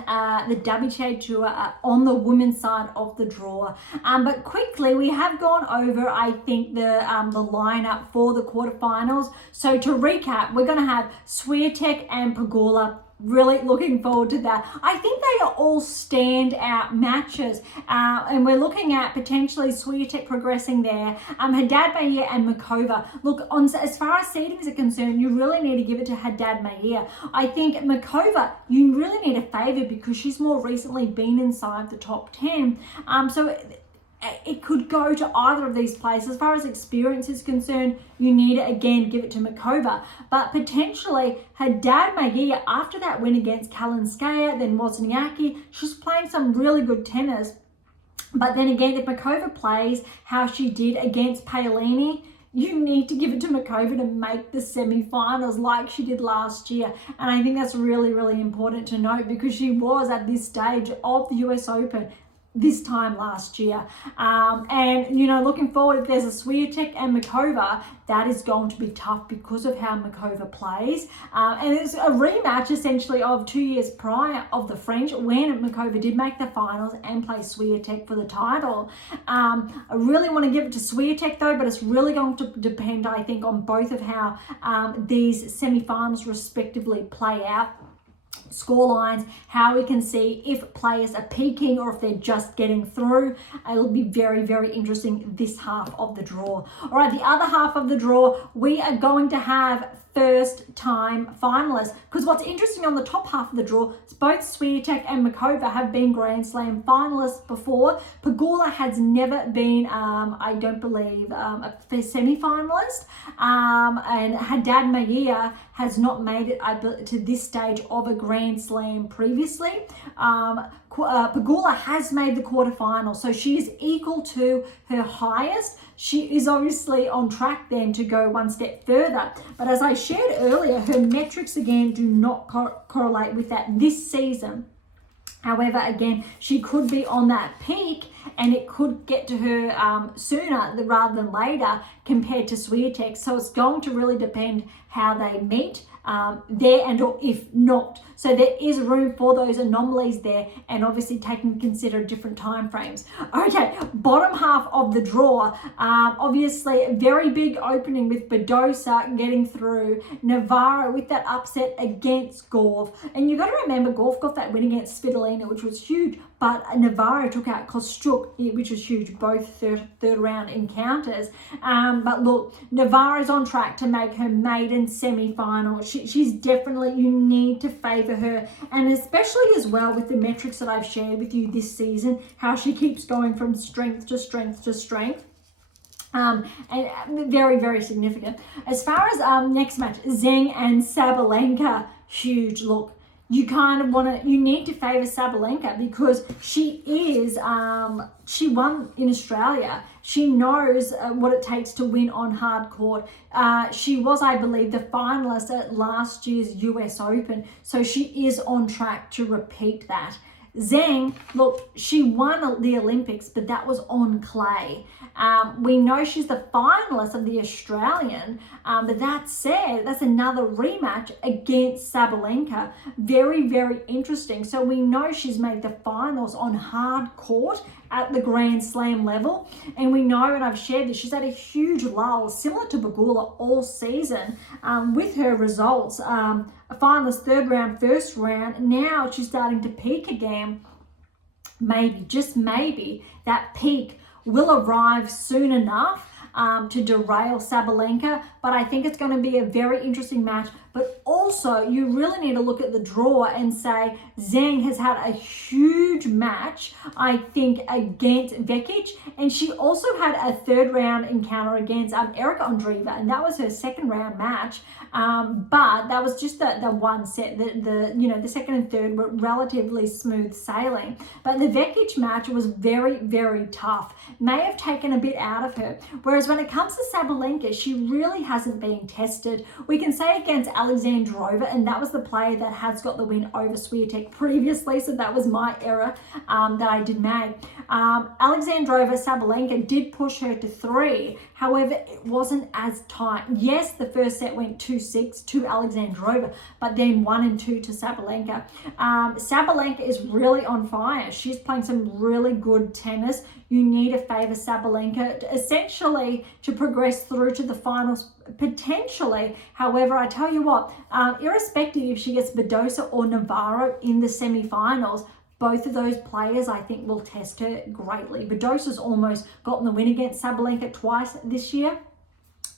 the WTA Tour on the women's side of the draw. But quickly, we have gone over, I think, the lineup for the quarterfinals. So to recap, we're going to have Swiatek and Pegula. Really looking forward to that. I think they are all standout matches, and we're looking at potentially Swiatek progressing there. Haddad Maia and Makova. Look, as far as seedings are concerned, you really need to give it to Haddad Maia. I think Makova, you really need a favour because she's more recently been inside the top 10. So it could go to either of these players. As far as experience is concerned, you need to, again, give it to Makova. But potentially, Haddad Maia, after that win against Kalinskaya, then Wozniacki, she's playing some really good tennis. But then again, if Makova plays how she did against Paolini, you need to give it to Makova to make the semi-finals like she did last year. And I think that's really, really important to note because she was at this stage of the US Open this time last year. And, you know, looking forward, if there's a Swiatek and Makova, that is going to be tough because of how Makova plays. And it's a rematch, essentially, of 2 years prior of the French, when Makova did make the finals and play Swiatek for the title. I really want to give it to Swiatek, though, but it's really going to depend, I think, on both of how these semi-finals respectively play out. Scorelines, how we can see if players are peaking or if they're just getting through. It'll be very, very interesting this half of the draw. All right, the other half of the draw, we are going to have first-time finalists. Because what's interesting on the top half of the draw is both Swiatek and Mikova have been Grand Slam finalists before. Pegula has never been, I don't believe, a semi-finalist. And Haddad Maia has not made it to this stage of a Grand Slam previously. Pegula has made the quarterfinal, so she is equal to her highest. She is obviously on track then to go one step further. But as I shared earlier, her metrics again do not correlate with that this season. However, again, she could be on that peak and it could get to her sooner rather than later compared to Swiatek. So it's going to really depend how they meet there and or if not. So there is room for those anomalies there, and obviously taking consider different time frames. Okay, bottom half of the draw, obviously a very big opening with Badosa getting through, Navarro with that upset against Gauff. And you got to remember, Gauff got that win against Svitolina, which was huge, but Navarro took out Kostyuk, which was huge, both third round encounters. But look, Navarro's on track to make her maiden semi-final. She's definitely, you need to favour her, and especially as well with the metrics that I've shared with you this season, how she keeps going from strength to strength to strength. And very, very significant. As far as next match, Zheng and Sabalenka, huge. Look, you kind of you need to favour Sabalenka because she is, she won in Australia. She knows what it takes to win on hard court. She was, I believe, the finalist at last year's US Open. So she is on track to repeat that. Zheng, look, she won the Olympics, but that was on clay. We know she's the finalist of the Australian, but that said, that's another rematch against Sabalenka. Very, very interesting. So we know she's made the finals on hard court at the Grand Slam level. And we know, and I've shared this, she's had a huge lull, similar to Pegula all season, with her results. A finalist, third round, first round. Now she's starting to peak again. Maybe, just maybe, that peak will arrive soon enough to derail Sabalenka, but I think it's going to be a very interesting match. But also, you really need to look at the draw and say Zheng has had a huge match, I think, against Vekic, and she also had a third round encounter against Erica Andreeva, and that was her second round match. But that was just the one set. The second and third were relatively smooth sailing, but the Vekic match was very, very tough. May have taken a bit out of her. Whereas when it comes to Sabalenka, she really hasn't been tested. We can say against Alexandrova, and that was the player that has got the win over Swiatek previously, so that was my error that I did make. Alexandrova, Sabalenka did push her to 3. However, it wasn't as tight. Yes, the first set went 2-6 to Alexandrova, but then 1 and 2 to Sabalenka. Sabalenka is really on fire. She's playing some really good tennis. You need to favour Sabalenka essentially to progress through to the finals, potentially. However, I tell you what, irrespective if she gets Badosa or Navarro in the semi-finals, both of those players, I think, will test her greatly. Badosa's almost gotten the win against Sabalenka twice this year,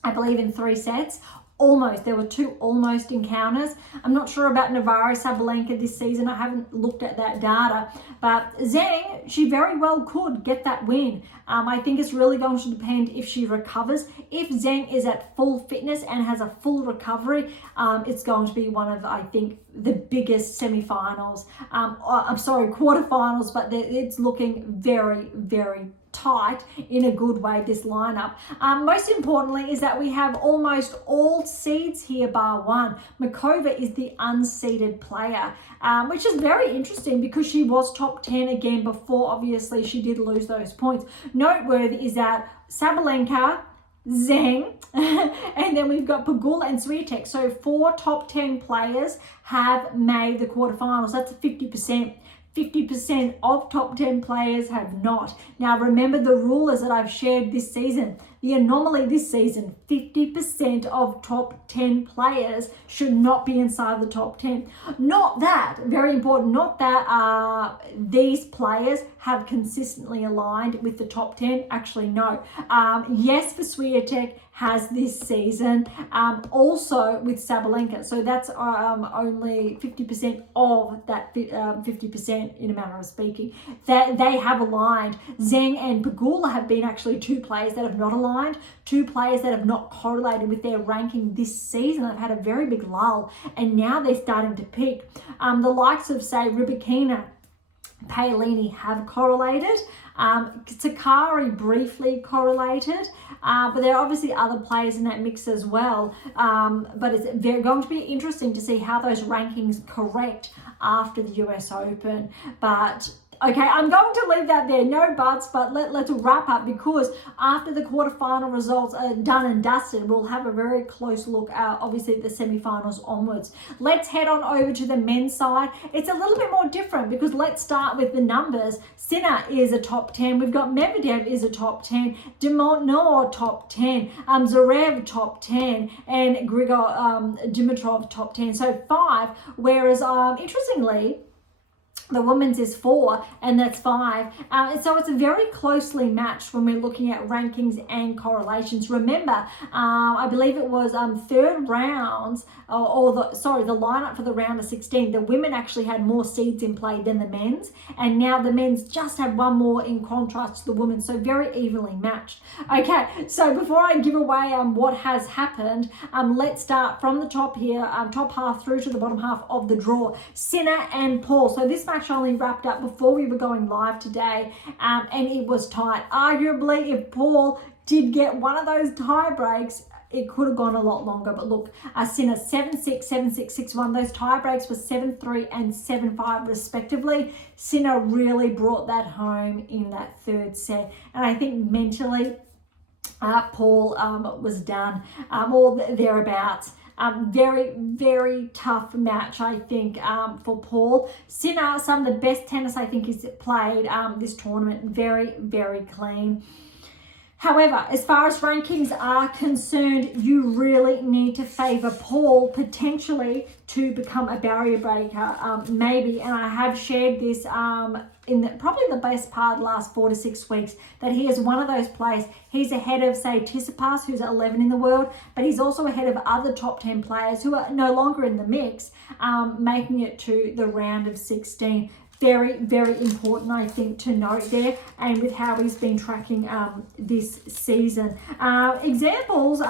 I believe in 3 sets. Almost. There were 2 almost encounters. I'm not sure about Navarro Sabalenka this season. I haven't looked at that data. But Zheng, she very well could get that win. I think it's really going to depend if she recovers. If Zheng is at full fitness and has a full recovery, it's going to be one of, I think, the biggest semi-finals. Quarterfinals, but it's looking very, very tight in a good way, this lineup. Most importantly is that we have almost all seeds here bar one. Mikova is the unseeded player, which is very interesting because she was top 10 again before. Obviously she did lose those points. Noteworthy is that Sabalenka, Zheng, and then we've got Pegula and Swiatek. So 4 top 10 players have made the quarterfinals. That's 50%. 50% of top 10 players have not. Now remember the rulers that I've shared this season. The anomaly this season, 50% of top 10 players should not be inside the top 10. Not that, very important, not that these players have consistently aligned with the top 10. Actually, no. Yes, for Swiatek has this season, also with Sabalenka. So that's only 50% of that 50% in a manner of speaking. That they have aligned. Zheng and Pegula have been actually two players that have not aligned, two players that have not correlated with their ranking this season. They've had a very big lull, and now they're starting to peak. The likes of, say, Rublev, Paolini have correlated. Sakari briefly correlated, but there are obviously other players in that mix as well. But it's going to be interesting to see how those rankings correct after the US Open. But okay, I'm going to leave that there, no buts, but let's wrap up, because after the quarterfinal results are done and dusted, we'll have a very close look at, obviously, the semifinals onwards. Let's head on over to the men's side. It's a little bit more different, because let's start with the numbers. Sinner is a top 10. We've got Medvedev is a top 10. Minaur top 10. Zverev top 10. And Grigor Dimitrov top 10. So 5. Whereas, interestingly, the women's is 4, and that's 5. So it's very closely matched when we're looking at rankings and correlations. Remember, I believe it was third rounds, the lineup for the round of 16. The women actually had more seeds in play than the men's, and now the men's just had one more in contrast to the women. So very evenly matched. Okay, so before I give away what has happened, let's start from the top here, top half through to the bottom half of the draw. Sinner and Paul. So this match only wrapped up before we were going live today, and it was tight. Arguably, if Paul did get one of those tie breaks, it could have gone a lot longer. But look, Sinner 7-6, 7-6, 6-1. Those tie breaks were 7-3 and 7-5 respectively. Sinner really brought that home in that third set, and I think mentally Paul was done, or thereabouts. Very, very tough match, I think, for Paul. Sinner, some of the best tennis I think he's played this tournament. Very, very clean. However, as far as rankings are concerned, you really need to favour Paul potentially to become a barrier breaker, maybe. And I have shared this in probably the best part of the last 4 to 6 weeks, that he is one of those players. He's ahead of, say, Tsitsipas, who's at 11 in the world, but he's also ahead of other top 10 players who are no longer in the mix, making it to the round of 16. Very, very important, I think, to note there, and with how he's been tracking this season. Examples,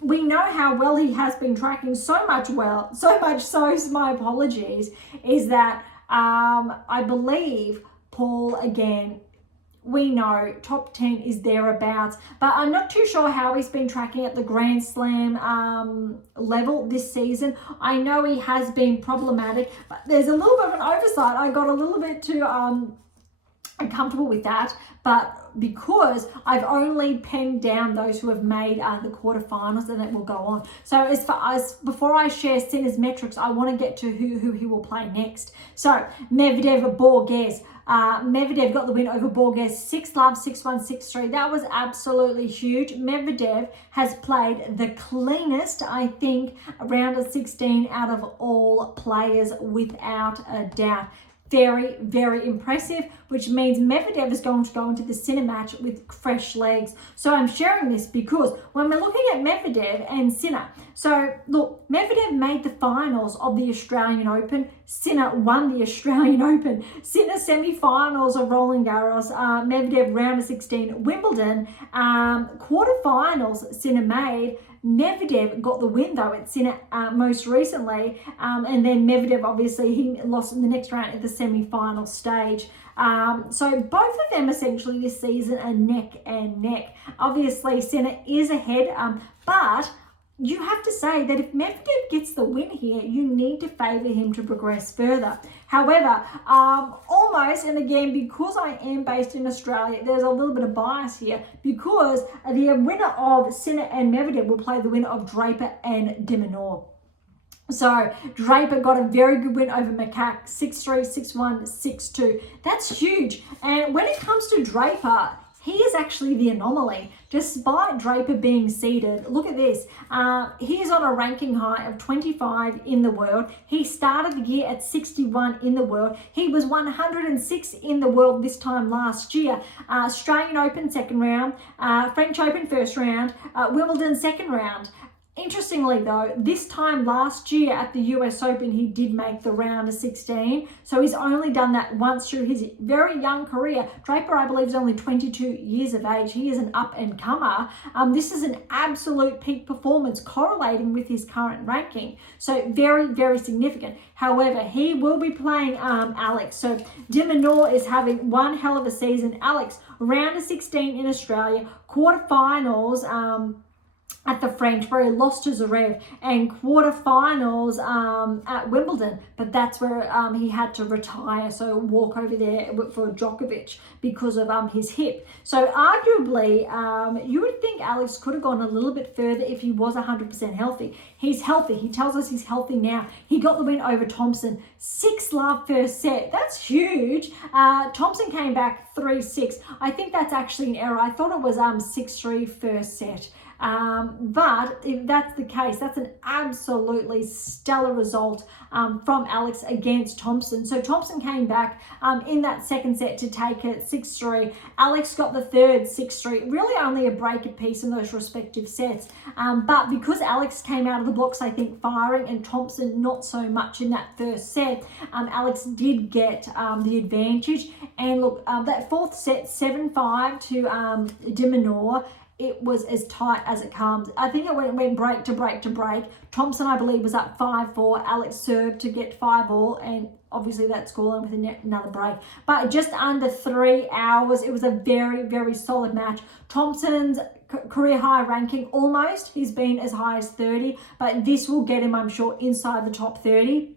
we know how well he has been tracking, so much so, my apologies, is that I believe Paul, again, we know top 10 is thereabouts, but I'm not too sure how he's been tracking at the Grand Slam level this season. I know he has been problematic, but there's a little bit of an oversight. I got a little bit too uncomfortable with that, but because I've only penned down those who have made the quarterfinals, and it will go on. So as far as before I share Sinner's metrics, I want to get to who he will play next. So Medvedev, Borges. Medvedev got the win over Borges, 6-love, 6-1, 6-3. That was absolutely huge. Medvedev has played the cleanest, I think, round of 16 out of all players, without a doubt. Very, very impressive, which means Medvedev is going to go into the Sinner match with fresh legs. So I'm sharing this because when we're looking at Medvedev and Sinner, so look, Medvedev made the finals of the Australian Open. Sinner won the Australian Open. Sinner semi-finals of Roland Garros. Medvedev round of 16, Wimbledon. Quarterfinals, Sinner made. Medvedev got the win though at Sinner most recently, and then Medvedev, obviously, he lost in the next round at the semi-final stage. So both of them essentially this season are neck and neck. Obviously, Sinner is ahead, but you have to say that if Medvedev gets the win here, you need to favour him to progress further. However, almost, and again, because I am based in Australia, there's a little bit of bias here, because the winner of Sinner and Medvedev will play the winner of Draper and de Minaur. So Draper got a very good win over Macaque, 6-3, 6-1, 6-2. That's huge. And when it comes to Draper, he is actually the anomaly. Despite Draper being seeded, look at this. He is on a ranking high of 25 in the world. He started the year at 61 in the world. He was 106 in the world this time last year. Australian Open second round, French Open first round, Wimbledon second round. Interestingly though, this time last year at the US Open, he did make the round of 16. So he's only done that once through his very young career. Draper, I believe, is only 22 years of age. He is an up and comer. This is an absolute peak performance correlating with his current ranking. So very, very significant. However, he will be playing Alex. So Minaur is having one hell of a season. Alex, round of 16 in Australia, quarterfinals, at the French, where he lost to Zverev, and quarterfinals at Wimbledon, but that's where he had to retire, so walk over there for Djokovic because of his hip. So arguably, you would think Alex could have gone a little bit further if he was 100% healthy. He's healthy. He tells us he's healthy now. He got the win over Thompson. 6-love first set. That's huge. Thompson came back 3-6. I think that's actually an error. I thought it was 6-3 first set. But if that's the case, that's an absolutely stellar result from Alex against Thompson. So Thompson came back in that second set to take it 6-3. Alex got the third 6-3. Really only a break apiece in those respective sets. But because Alex came out of the blocks, I think, firing, and Thompson not so much in that first set, Alex did get the advantage. And look, that fourth set, 7-5 to Minaur, it was as tight as it comes. I think it went break to break to break. Thompson, I believe, was up 5-4. Alex served to get 5-all, and obviously that scoreline with another break. But just under 3 hours, it was a very, very solid match. Thompson's career high ranking, almost. He's been as high as 30, but this will get him, I'm sure, inside the top 30.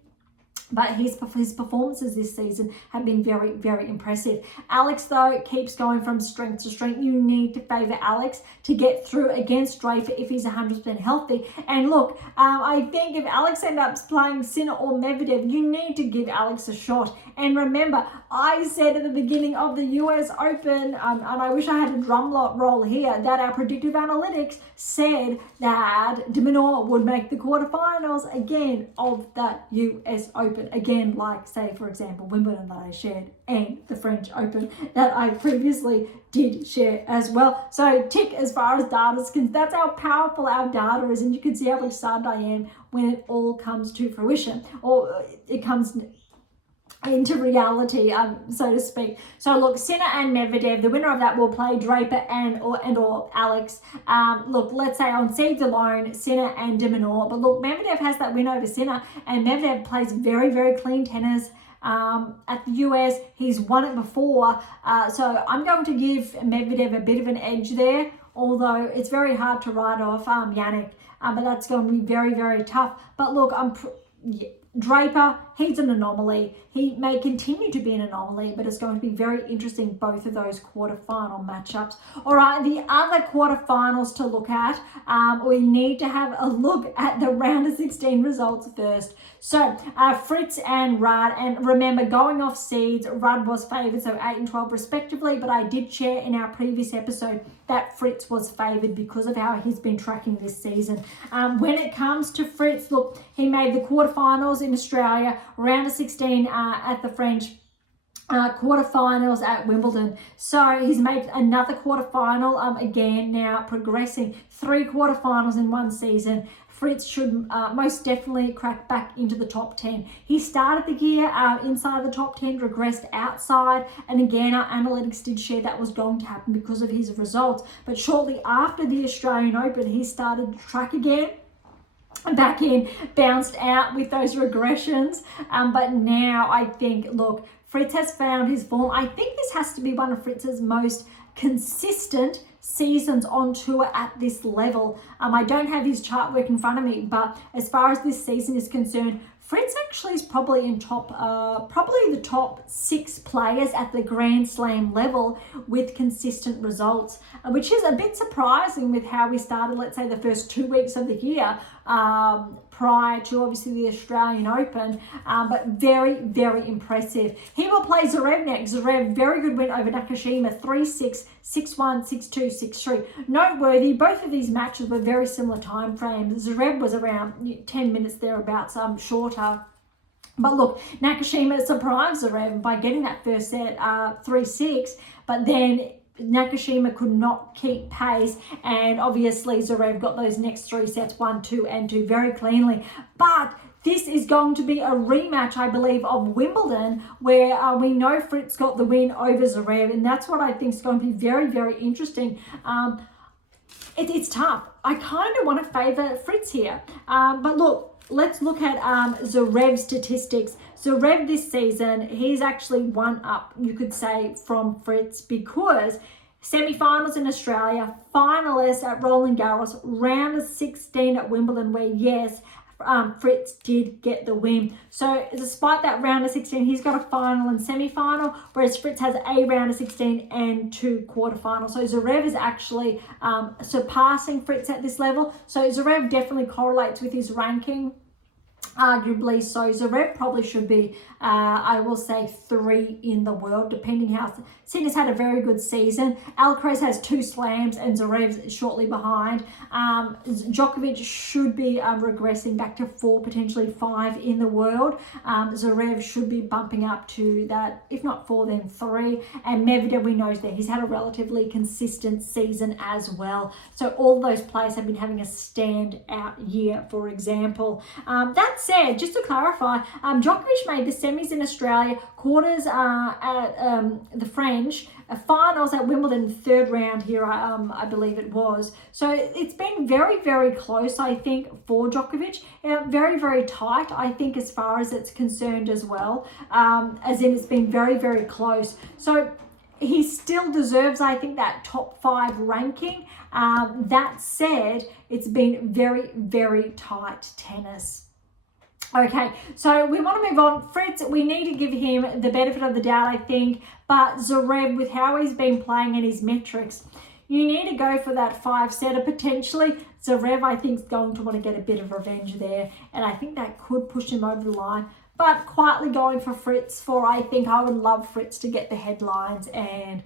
But his performances this season have been very, very impressive. Alex, though, keeps going from strength to strength. You need to favour Alex to get through against Draper if he's 100% healthy. And look, I think if Alex ends up playing Sinner or Medvedev, you need to give Alex a shot. And remember, I said at the beginning of the US Open, and I wish I had a drum roll here, that our predictive analytics said that Minaur would make the quarterfinals again of that US Open. Again, like, say, for example, Wimbledon that I shared, and the French Open that I previously did share as well. So tick as far as data is concerned. That's how powerful our data is, and you can see how excited I am when it all comes to fruition, or it comes into reality, so to speak. So look, Sinner and Medvedev, the winner of that will play Draper or Alex. Look, let's say on seeds alone, Sinner and Minaur. But look, Medvedev has that win over Sinner, and Medvedev plays very, very clean tennis. At the US, he's won it before. So I'm going to give Medvedev a bit of an edge there, although it's very hard to write off Yannick. But that's going to be very, very tough. But look, Draper, he's an anomaly. He may continue to be an anomaly, but it's going to be very interesting, both of those quarterfinal matchups. All right, the other quarterfinals to look at, we need to have a look at the round of 16 results first. So Fritz and Ruud, and remember, going off seeds, Ruud was favoured, so 8 and 12 respectively, but I did share in our previous episode that Fritz was favoured because of how he's been tracking this season. When it comes to Fritz, look, he made the quarterfinals in Australia, round of 16 at the French, quarterfinals at Wimbledon. So he's made another quarterfinal, again now progressing 3 quarterfinals in one season. Fritz should most definitely crack back into the top 10. He started the year inside the top 10, regressed outside, and again our analytics did share that was going to happen because of his results. But shortly after the Australian Open, he started to track again, back in, bounced out with those regressions. But now I think, look, Fritz has found his form. I think this has to be one of Fritz's most consistent seasons on tour at this level. I don't have his chart work in front of me, but as far as this season is concerned, Fritz actually is probably in probably the top 6 players at the Grand Slam level with consistent results, which is a bit surprising with how we started, let's say, the first 2 weeks of the year. prior to obviously the Australian Open, but very, very impressive. He will play Zverev next. Zverev, very good win over Nakashima, 3-6, 6-1, 6-2, 6-3. Noteworthy, both of these matches were very similar time frames. Zverev was around 10 minutes thereabouts, shorter. But look, Nakashima surprised Zverev by getting that first set 3-6, but then Nakashima could not keep pace, and obviously Zverev got those next 3 sets, 1, 2, and 2 very cleanly. But this is going to be a rematch, I believe, of Wimbledon, where we know Fritz got the win over Zverev, and that's what I think is going to be very, very interesting. It's tough. I kind of want to favour Fritz here, but look, let's look at Zverev's statistics. Zverev this season, he's actually one up, you could say, from Fritz, because semi-finals in Australia, finalists at Roland Garros, round of 16 at Wimbledon, where yes, Fritz did get the win. So despite that round of 16, he's got a final and semi-final, whereas Fritz has a round of 16 and 2 quarterfinals. So Zverev is actually surpassing Fritz at this level. So Zverev definitely correlates with his ranking, arguably. So Zverev probably should be, I will say, 3 in the world, depending how. Sinner's had a very good season. Alcaraz has 2 slams and Zverev's shortly behind. Djokovic should be regressing back to 4, potentially 5 in the world. Zverev should be bumping up to that, if not 4, then 3. And Medvedev, we know that he's had a relatively consistent season as well. So all those players have been having a standout year, for example. That said, just to clarify, Djokovic made the semis in Australia, quarters at the French, finals at Wimbledon, 3rd round here, I believe it was. So it's been very, very close, I think, for Djokovic. Very, very tight, I think, as far as it's concerned as well. As in, it's been very, very close. So he still deserves, I think, that top 5 ranking. That said, it's been very, very tight tennis. Okay, so we want to move on. Fritz, we need to give him the benefit of the doubt, I think. But Zverev, with how he's been playing and his metrics, you need to go for that 5-setter potentially. Zverev, I think, is going to want to get a bit of revenge there. And I think that could push him over the line. But quietly going for Fritz, for I think I would love Fritz to get the headlines. And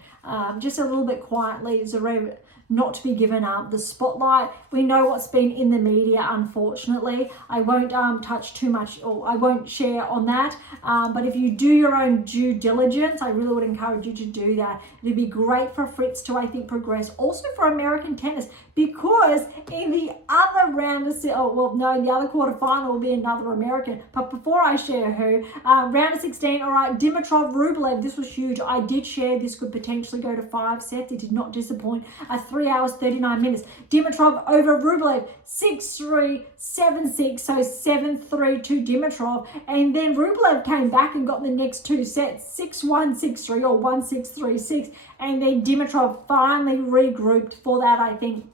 just a little bit quietly, Zverev not to be given the spotlight. We know what's been in the media, unfortunately. I won't touch too much, or I won't share on that. But if you do your own due diligence, I really would encourage you to do that. It'd be great for Fritz to, I think, progress. Also for American tennis, because in the other round of, in the other quarterfinal will be another American. But before I share who, round of 16, all right, Dimitrov Rublev, this was huge. I did share this could potentially go to 5 sets. It did not disappoint. 3 hours, 39 minutes. Dimitrov over Rublev, 6-3, 7-6, so 7-3 to Dimitrov. And then Rublev came back and got the next 2 sets, 6-1, 6-3, or 1-6, 3-6. And then Dimitrov finally regrouped for that, I think,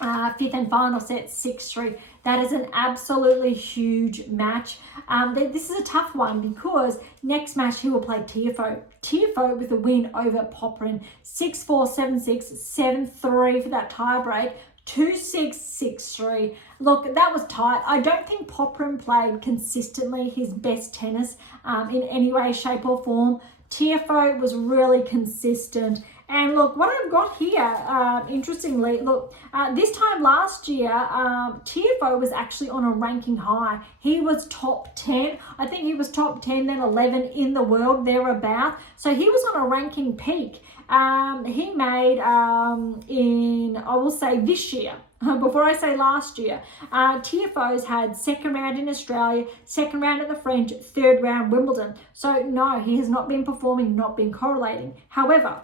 5th and final set, 6-3. That is an absolutely huge match. This is a tough one because next match he will play Tiafoe. Tiafoe with a win over Popyrin, 6-4, 7-6, 7-3 for that tiebreak. 2-6, 6-3. Look, that was tight. I don't think Popyrin played consistently his best tennis in any way, shape or form. Tiafoe was really consistent. And look, what I've got here, interestingly, look, this time last year, Tiafoe was actually on a ranking high. He was top 10. I think he was top 10, then 11 in the world, thereabout. So he was on a ranking peak. He made, I will say this year, before I say last year, Tiafoe's had 2nd round in Australia, 2nd round at the French, 3rd round Wimbledon. So no, he has not been performing, not been correlating. However,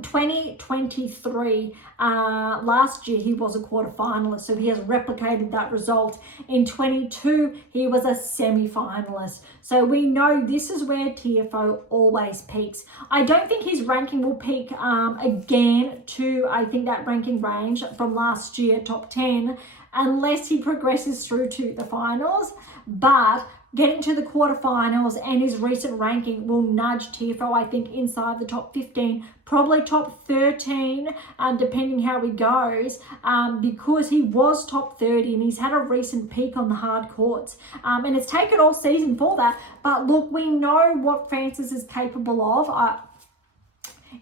2023, last year he was a quarterfinalist, so he has replicated that result. In 22, he was a semi-finalist. So we know this is where Tiafoe always peaks. I don't think his ranking will peak again to, I think, that ranking range from last year, top 10, unless he progresses through to the finals. But getting to the quarterfinals, and his recent ranking will nudge Tiafoe, I think, inside the top 15, probably top 13, depending how he goes, because he was top 30 and he's had a recent peak on the hard courts. And it's taken all season for that. But look, we know what Francis is capable of.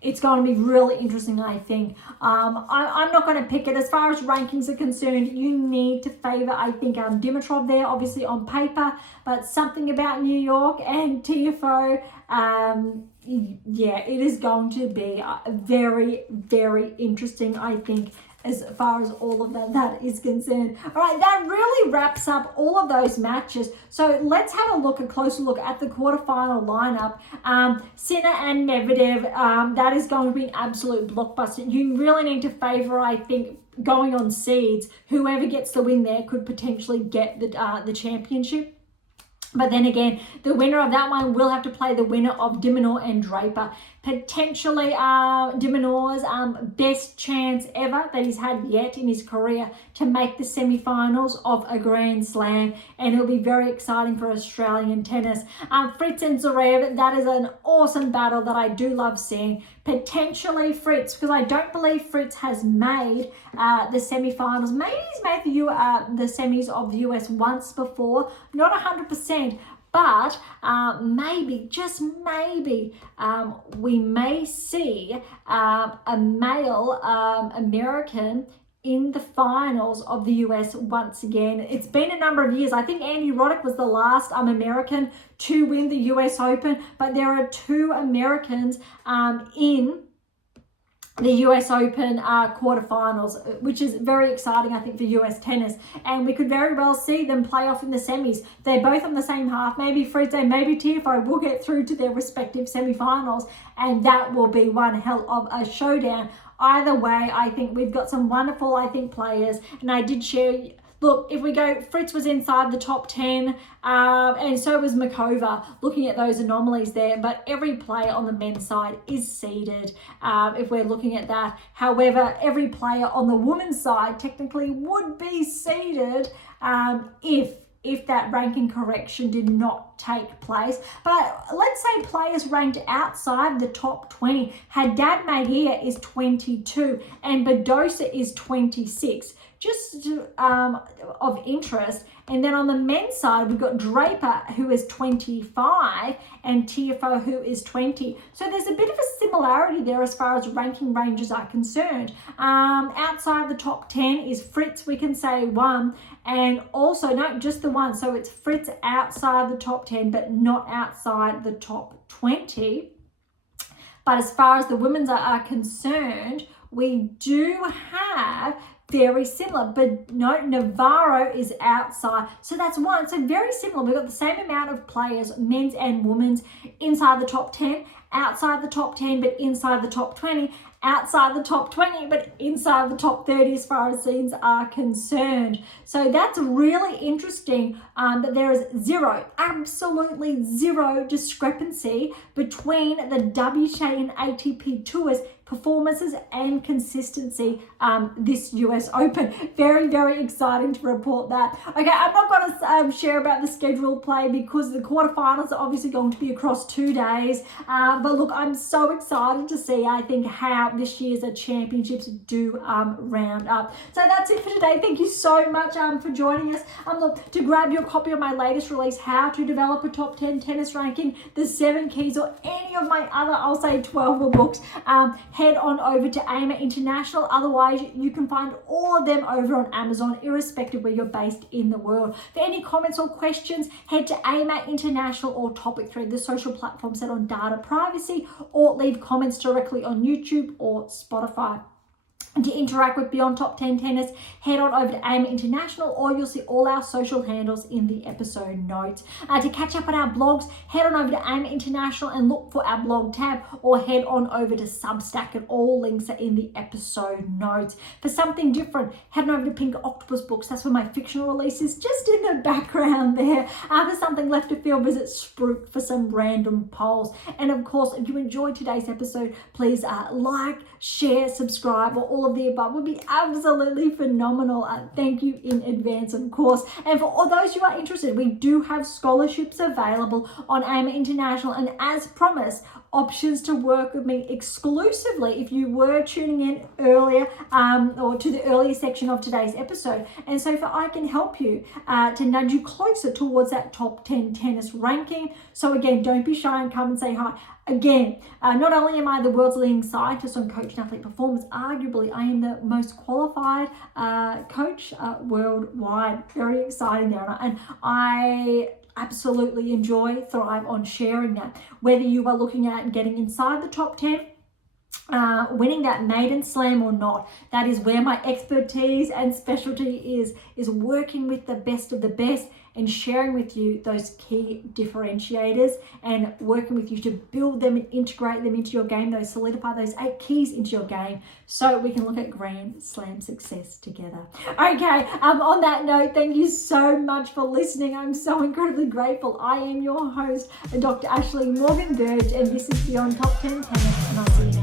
It's going to be really interesting, I think. I'm not going to pick it. As far as rankings are concerned, you need to favour, I think, Dimitrov there, obviously on paper, but something about New York and Tiafoe, yeah, it is going to be very, very interesting, I think, as far as all of that is concerned. All right, that really wraps up all of those matches. So let's have a closer look at the quarterfinal lineup. Sinner and Medvedev, that is going to be an absolute blockbuster. You really need to favour, I think, going on seeds. Whoever gets the win there could potentially get the championship. But then again, the winner of that one will have to play the winner of de Minaur and Draper. Potentially de Minaur's best chance ever that he's had yet in his career to make the semi-finals of a Grand Slam. And it'll be very exciting for Australian tennis. Fritz and Zverev, that is an awesome battle that I do love seeing. Potentially Fritz, because I don't believe Fritz has made the semi-finals. Maybe he's made the semis of the US once before. Not 100%. But maybe, just maybe, we may see a male American in the finals of the US once again. It's been a number of years. I think Andy Roddick was the last American to win the US Open, but there are two Americans in the US Open quarterfinals, which is very exciting, I think, for US tennis. And we could very well see them play off in the semis. They're both on the same half. Maybe Fritz and maybe Tiafoe will get through to their respective semifinals, and that will be one hell of a showdown. Either way, I think we've got some wonderful, I think, players. And I did share... Look, if we go, Fritz was inside the top 10, and so was Makova, looking at those anomalies there. But every player on the men's side is seeded, if we're looking at that. However, every player on the women's side technically would be seeded if that ranking correction did not take place. But let's say players ranked outside the top 20. Haddad Mahir is 22 and Badosa is 26. Just of interest. And then on the men's side, we've got Draper, who is 25, and Tiafoe, who is 20. So there's a bit of a similarity there as far as ranking ranges are concerned. Outside the top 10 is Fritz, we can say 1, and also, not just the 1, so it's Fritz outside the top 10, but not outside the top 20. But as far as the women's are concerned, we do have very similar, but no, Navarro is outside, so that's 1. So very similar. We've got the same amount of players, men's and women's, inside the top 10, outside the top 10, but inside the top 20, outside the top 20, but inside the top 30 as far as seeds are concerned. So that's really interesting, that there is absolutely zero discrepancy between the WTA and ATP tours performances and consistency this US Open. Very, very exciting to report that. Okay, I'm not going to share about the scheduled play because the quarterfinals are obviously going to be across 2 days. But look, I'm so excited to see, I think, how this year's championships do round up. So that's it for today. Thank you so much for joining us. Look, to grab your copy of my latest release, How to Develop a Top 10 Tennis Ranking, the 7 Keys, or any of my other, I'll say 12 books, head on over to AM8 International. Otherwise, you can find all of them over on Amazon, irrespective where you're based in the world. For any comments or questions, head to AM8 International or Topic Thread, the social platform set on data privacy, or leave comments directly on YouTube or Spotify. And to interact with Beyond Top 10 Tennis, head on over to AM International, or you'll see all our social handles in the episode notes. To catch up on our blogs, head on over to AM International and look for our blog tab, or head on over to Substack, and all links are in the episode notes. For something different, head on over to Pink Octopus Books. That's where my fictional release is, just in the background there. For something left to field, visit Spruik for some random polls. And of course, if you enjoyed today's episode, please like, share, subscribe, or all all of the above would be absolutely phenomenal. Thank you in advance, of course. And for all those who are interested, we do have scholarships available on AM8 International, and as promised, options to work with me exclusively if you were tuning in earlier or to the earlier section of today's episode. And so I can help you to nudge you closer towards that top 10 tennis ranking. So again, don't be shy and come and say hi. Again, not only am I the world's leading scientist on coach and athlete performance, arguably I am the most qualified coach worldwide. Very exciting there. And I absolutely enjoy, thrive on sharing that. Whether you are looking at getting inside the top 10, winning that maiden slam or not, that is where my expertise and specialty is working with the best of the best and sharing with you those key differentiators and working with you to build them and integrate them into your game, solidify those 8 keys into your game so we can look at Grand Slam success together. Okay, on that note, thank you so much for listening. I'm so incredibly grateful. I am your host, Dr. Ashley Morgan Berge, and this is Beyond Top 10 Tennis, and I'll see you next time.